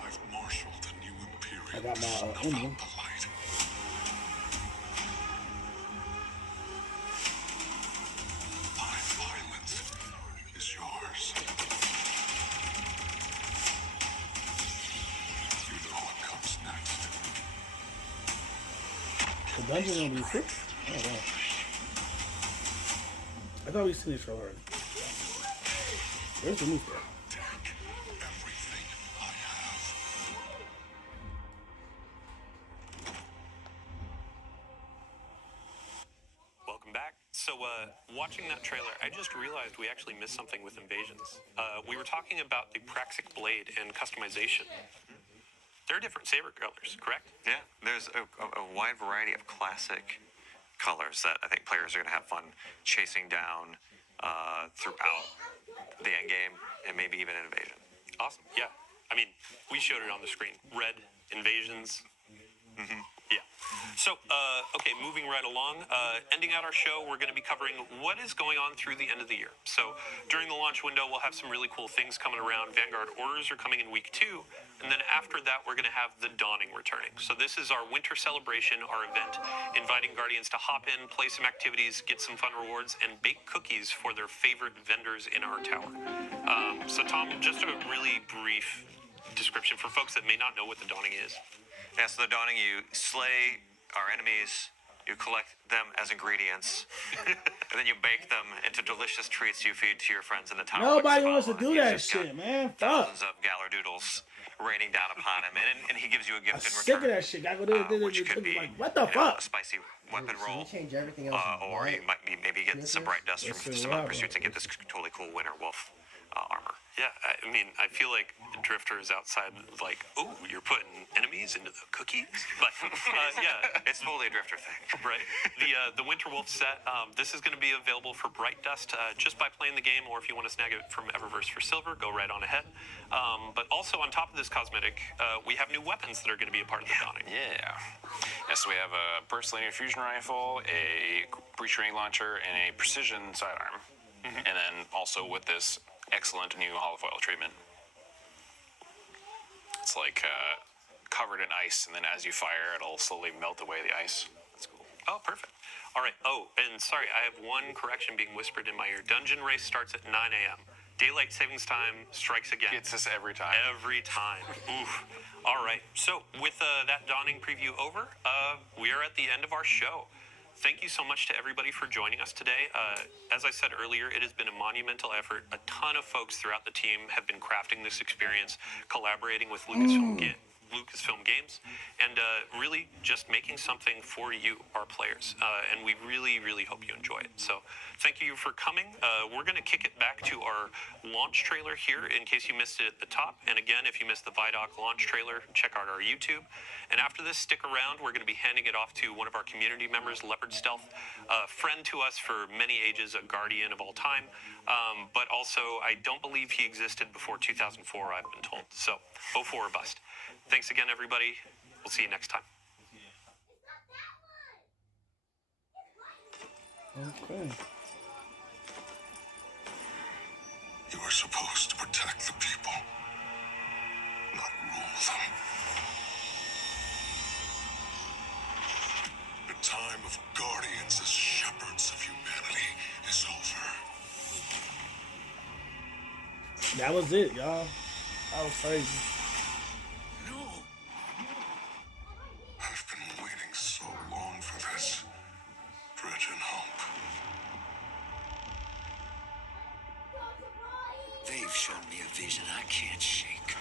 I've marshaled a new imperium. I got my emblem. The dungeon gonna be fixed? Oh wow. I thought we'd seen this already. Where's the new stuff? Welcome back. So, watching that trailer, I just realized we actually missed something with Invasions. We were talking about the Praxic Blade and customization. There are different saber colors, correct? Yeah, there's a wide variety of classic colors that I think players are going to have fun chasing down throughout the end game and maybe even in Invasion. Awesome. Yeah. I mean, we showed it on the screen. Red, Invasions. Mm-hmm. Yeah. So, okay, moving right along. Ending out our show, we're going to be covering what is going on through the end of the year. So, during the launch window, we'll have some really cool things coming around. Vanguard orders are coming in week 2. And then after that, we're going to have the Dawning returning. So this is our winter celebration, our event, inviting Guardians to hop in, play some activities, get some fun rewards, and bake cookies for their favorite vendors in our tower. So Tom, just a really brief description for folks that may not know what the Dawning is. Yeah, so the Dawning, you slay our enemies, you collect them as ingredients, and then you bake them into delicious treats you feed to your friends in the tower. Nobody wants to do that shit, man. Fuck. Thousands of Galar Doodles raining down upon him, and he gives you a gift in Sick return. of that shit. I go there, Which could be like, what the fuck? A spicy weapon So roll, you change everything else. or you might maybe get some bright dust Yes, from sir, some wow. other pursuits and get this totally cool Winter Wolf armor. Yeah, I mean, I feel like the Drifter is outside, like, oh, you're putting enemies into the cookies? But, yeah, It's totally a Drifter thing. right. The Winter Wolf set, this is going to be available for Bright Dust just by playing the game, or if you want to snag it from Eververse for silver, go right on ahead. But also, on top of this cosmetic, we have new weapons that are going to be a part of the dawning. Yeah. Yes, we have a burst linear fusion rifle, a breach ring launcher, and a precision sidearm. And then also with this excellent new holofoil treatment. It's like covered in ice, and then as you fire, it'll slowly melt away the ice. That's cool. Oh, perfect. All right. Oh, and sorry, I have one correction being whispered in my ear. Dungeon race starts at 9 a.m. Daylight savings time strikes again. Gets us every time. Every time. Oof. All right. So with that dawning preview over, we are at the end of our show. Thank you so much to everybody for joining us today. As I said earlier, it has been a monumental effort. A ton of folks throughout the team have been crafting this experience, collaborating with Lucasfilm Games, and really just making something for you, our players. And we really, really hope you enjoy it. So thank you for coming. We're going to kick it back to our launch trailer here in case you missed it at the top. And again, if you missed the Vidoc launch trailer, check out our YouTube. And after this, stick around. We're going to be handing it off to one of our community members, Leopard Stealth, a friend to us for many ages, a guardian of all time. But also, I don't believe he existed before 2004, I've been told. So, 04 or bust. Thanks again, everybody. We'll see you next time. Okay. You are supposed to protect the people, not rule them. The time of guardians as shepherds of humanity is over. That was it, y'all. That was crazy. I've been waiting so long for this. Dredge and hope. They've shown me a vision I can't shake.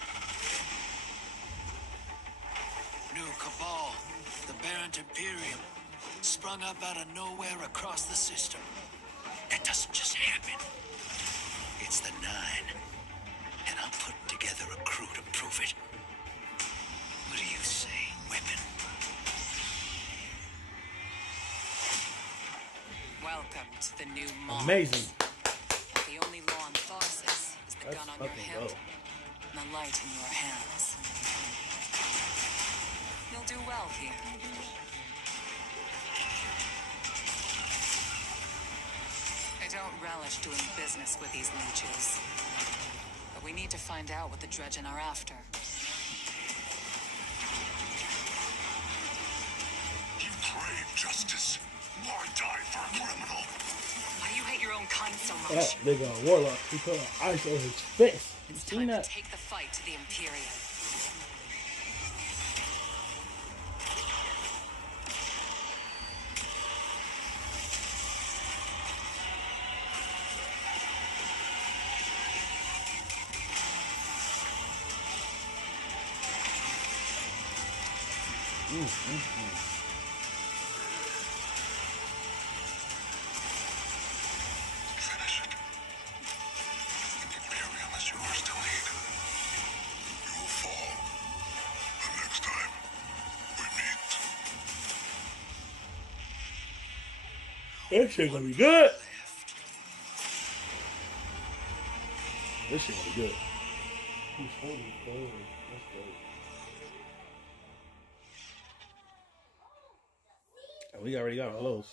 New Cabal, the Barrent Imperium, sprung up out of nowhere across the system. That doesn't just happen. It's the Nine, and I'm putting together a crew to prove it. What do you say, Weapon? Welcome to the new Mons. Amazing. The only law on Tharsis is the That's gun on your fucking hip dope. and the light in your hands. You'll do well here. I don't relish doing business with these leeches. But we need to find out what the Dredgen are after. You crave justice. Why die for a criminal? Why do you hate your own kind so much? That nigga Warlock, he put ice on his face. You It's seen time to that? take the fight to the Imperium. Finish it. The Imperium is yours to lead. You will fall. The next time we meet. This shit gonna be good. This shit gonna be good. He's holding forward. That's dope. And we already got all those.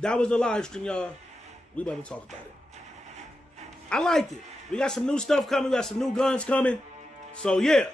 That was the live stream, y'all. We about to talk about it. I liked it. We got some new stuff coming. We got some new guns coming. So, yeah.